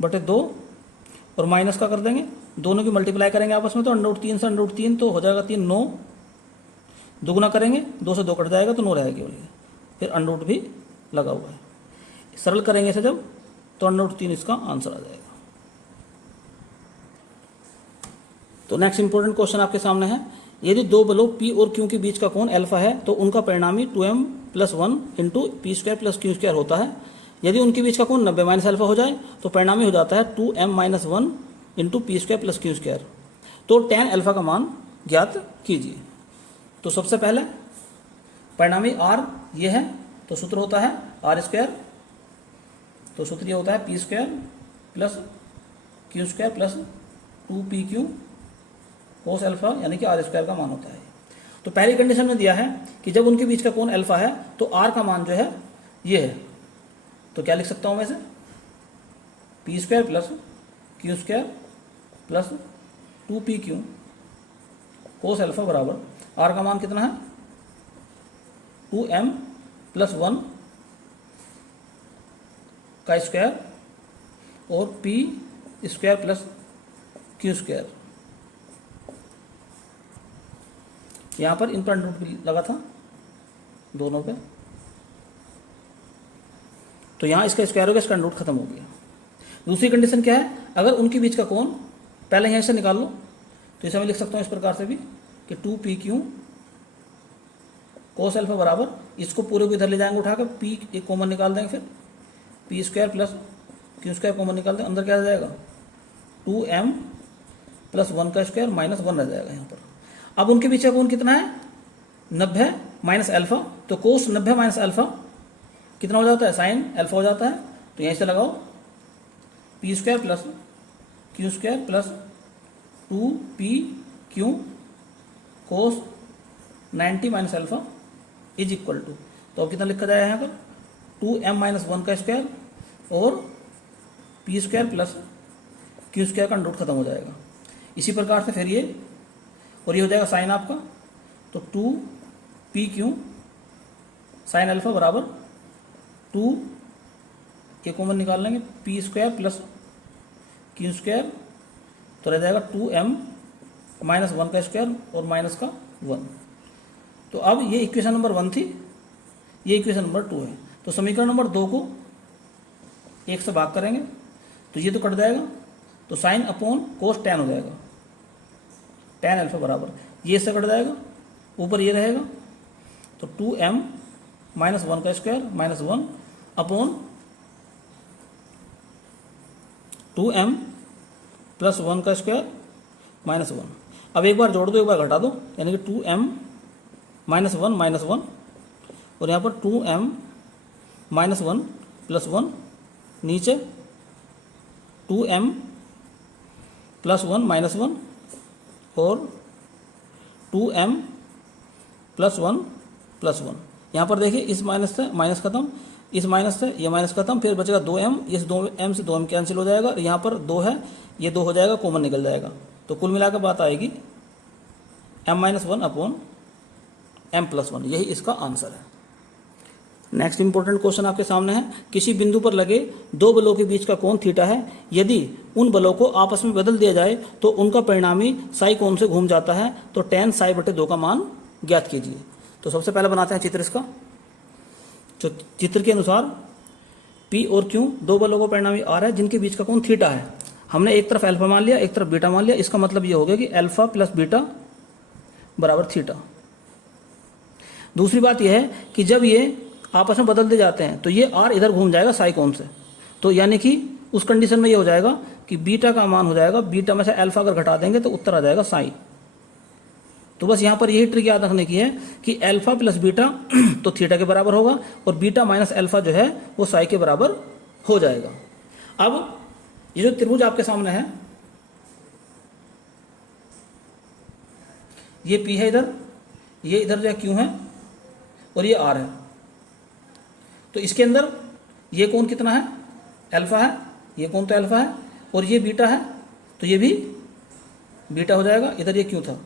27/2, और माइनस का कर देंगे, दोनों की मल्टीप्लाई करेंगे आपस में, तो √3 से √3 तो हो जाएगा 3, 9, दुगुना करेंगे 2 से 2 कट जाएगा तो 9 रहेगा केवल, फिर √ भी लगा हुआ है। सरल करेंगे इसे जब, तो √3 इसका आंसर आ जाएगा। तो नेक्स्ट इंपॉर्टेंट क्वेश्चन आपके सामने है, यदि दो बलों P और Q के बीच का कोण अल्फा है तो उनका परिणामी 2m + 1 × p² + q² होता है। यदि उनके बीच का कोण 90 - अल्फा हो जाए तो परिणामी हो जाता है 2m - 1 × p² + q²। तो tan अल्फा का मान ज्ञात कीजिए। तो सबसे पहले परिणामी r ये है, तो सूत्र होता है r², तो सूत्र ये होता है p² + q² + 2pq cos alpha, यानी कि r² का मान होता है। तो पहली कंडीशन में दिया है कि जब उनके बीच का कोण अल्फा है तो r का मान जो है ये है, तो क्या लिख सकता हूँ मैं इसे, p² + q² + 2pq cos alpha बराबर r का मान कितना है 2m + 1 का स्क्वायर और p² + q²। यहाँ पर इन पर √ भी लगा था दोनों पे, तो यहाँ इसका स्क्वायर हो गया, इसका √ खत्म हो गया। दूसरी कंडीशन क्या है, अगर उनके बीच का कोण, पहले यहाँ से निकाल लो, तो इसे मैं लिख सकता हूँ इस प्रकार से भी कि 2pq cos अल्फा बराबर, इसको पूरे को इधर ले जाएंगे उठाकर, p एक कॉमन निकाल देंगे, फिर p² + क्यू स्क्वायर कॉमन निकालते हैं, अंदर क्या आ जाएगा 2m प्लस 1 का स्क्वायर माइनस 1 रह जाएगा यहाँ पर। अब उनके पीछे कौन कितना है 90 माइनस अल्फा, तो कोस 90 माइनस अल्फा कितना हो जाता है साइन अल्फा हो जाता है। तो यहीं से लगाओ P square plus Q square plus 2pq cos 90 minus alpha is equal to, तो अब कितना लिखा जाएगा यहाँ पर 2m माइनस 1 का स्क्वायर और P square plus Q square का रूट खत्म हो जाएगा। इसी प्रकार से फिर ये और ये हो जाएगा साइन आपका, तो 2pq साइन अल्फा बराबर 2 ये कॉमन निकाल लेंगे P square plus Q square, तो रह जाएगा 2m माइनस 1 का स्क्वायर और माइनस का 1। तो अब ये इक्वेशन नंबर 1 थी, ये इक्वेशन नंबर 2 है। तो समीकरण नंबर 2 को 1 से भाग करेंगे तो ये तो कट जाएगा, तो साइन अपॉन कोस tan हो जाएगा, tan अल्फा बराबर ये इससे कट जाएगा, ऊपर ये रहेगा, तो 2m माइनस 1 का square minus 1 upon 2m plus 1 का स्क्वायर माइनस 1। अब एक बार जोड़ दो एक बार घटा दो, यानी कि 2m माइनस 1 और यहाँ पर 2m माइनस 1 प्लस 1 नीचे 2m प्लस 1 माइनस 1 और 2m प्लस 1 प्लस 1। यहाँ पर देखिए इस माइनस से माइनस खत्म, इस माइनस से ये माइनस खत्म, फिर बचेगा 2m, इस 2m से 2m कैंसिल हो जाएगा, यहाँ पर 2 है, ये 2 हो जाएगा, कॉमन निकल जाएगा। तो कुल मिलाकर बात आएगी m minus 1 upon m plus 1, यही इसका आंसर है। नेक्स्ट इंपॉर्टेंट क्वेश्चन आपके सामने है, किसी बिंदु पर लगे दो बलों के बीच का कोण थीटा है, यदि उन बलों को आपस में बदल दिया जाए तो उनका परिणामी साई कोण से घूम जाता है, तो tan साई बटे 2 का मान ज्ञात कीजिए। तो सबसे पहले बनाते हैं चित्र इसका। तो चित्र के अनुसार P और Q दो बलों का परिणामी R है जिनके बीच का कोण थीटा है। हमने एक तरफ अल्फा मान लिया, एक तरफ बीटा मान लिया, इसका मतलब ये हो गया कि अल्फा प्लस बीटा बराबर थीटा। दूसरी बात यह है कि जब ये आपस में बदल दिए जाते हैं तो ये R इधर घूम जाएगा साई कोण से, तो यानी कि उस कंडीशन में ये हो जाएगा कि बीटा का मान हो जाएगा, बीटा में से अल्फा अगर घटा देंगे तो उत्तर आ जाएगा साई। तो बस यहाँ पर यही ट्रिक याद रखने की है कि अल्फा प्लस बीटा तो थीटा के बराबर होगा और बीटा माइनस अल्फा जो है वो साई के बराबर हो जाएगा। अब ये जो त्रिभुज आपके सामने है, ये P है इधर, ये इधर जो है Q है और ये R है। तो इसके अंदर ये कोण कितना है अल्फा है, ये कोण तो अल्फा है और ये बीटा है, तो ये भी बीटा हो जाएगा। इधर ये Q था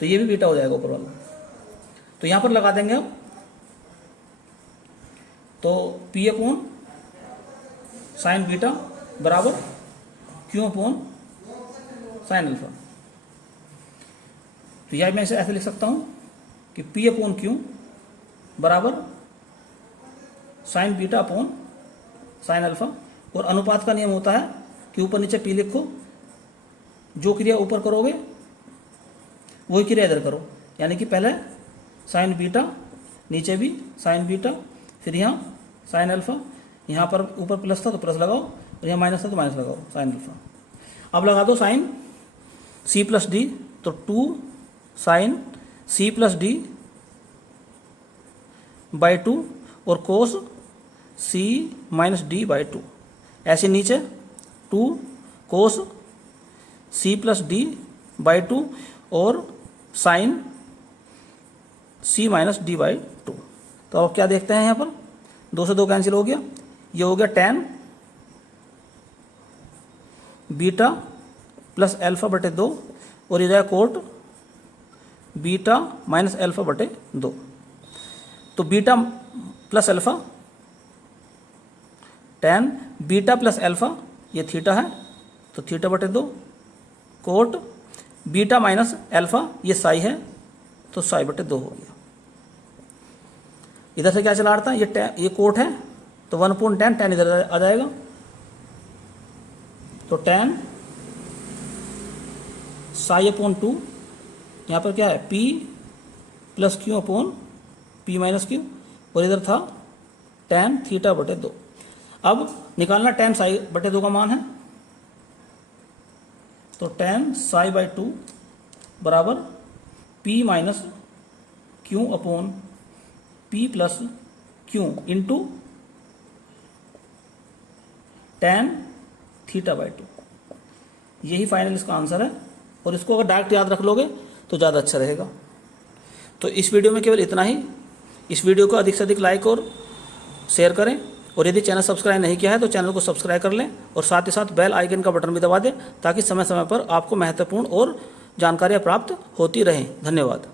तो ये भी बीटा हो जाएगा ऊपर वाला। तो यहां पर लगा देंगे अब, तो P अपॉन साइन बीटा बराबर Q अपॉन साइन अल्फा। तो यह मैं इसे ऐसे लिख सकता हूं कि P अपॉन Q बराबर sign beta upon sine alpha. और अनुपात का नियम होता है कि ऊपर नीचे P लिखो, जो क्रिया ऊपर करोगे वही क्रिया इधर करो, यानी कि पहले साइन बीटा, नीचे भी साइन बीटा, फिर यहाँ साइन अल्फा, यहाँ पर ऊपर प्लस था तो प्लस लगाओ और यहाँ माइनस था तो माइनस लगाओ साइन अल्फा। अब लगा दो साइन C प्लस डी, तो 2 sine C plus D by 2 और cos C minus D by 2। ऐसे नीचे 2 cos C plus D by 2 और sine C minus D by 2। तो अब क्या देखते हैं यहाँ पर, 2 से 2 कैंसिल हो गया, ये हो गया tan बीटा प्लस अल्फा बटे 2 और ये जाएगा कोट बीटा माइनस अल्फा बटे 2। तो beta plus alpha tan beta plus alpha ये थीटा है, तो थीटा बटे 2 कोट बीटा माइनस अल्फा ये साई है, तो साई बटे 2 हो गया। इधर से क्या चला रहा था, ये कोट है तो 1 अपॉन tan इधर आ जाएगा, तो tan साई अपॉन 2, यहाँ पर क्या है P plus Q upon P minus Q और इधर था tan थीटा बटे 2। अब निकालना tan साई बटे 2 का मान है, तो tan साई बाई 2 बराबर P minus Q upon P plus Q into tan theta by 2। यही फाइनल इसका आंसर है, और इसको अगर डायरेक्ट याद रख लोगे तो ज़्यादा अच्छा रहेगा। तो इस वीडियो में केवल इतना ही। इस वीडियो को अधिक से अधिक लाइक और शेयर करें, और यदि चैनल सब्सक्राइब नहीं किया है तो चैनल को सब्सक्राइब कर लें, और साथ ही साथ बेल आइकन का बटन भी दबा दें ताकि समय समय पर आपको महत्वपूर्ण और जानकारियाँ प्राप्त होती रहें। धन्यवाद।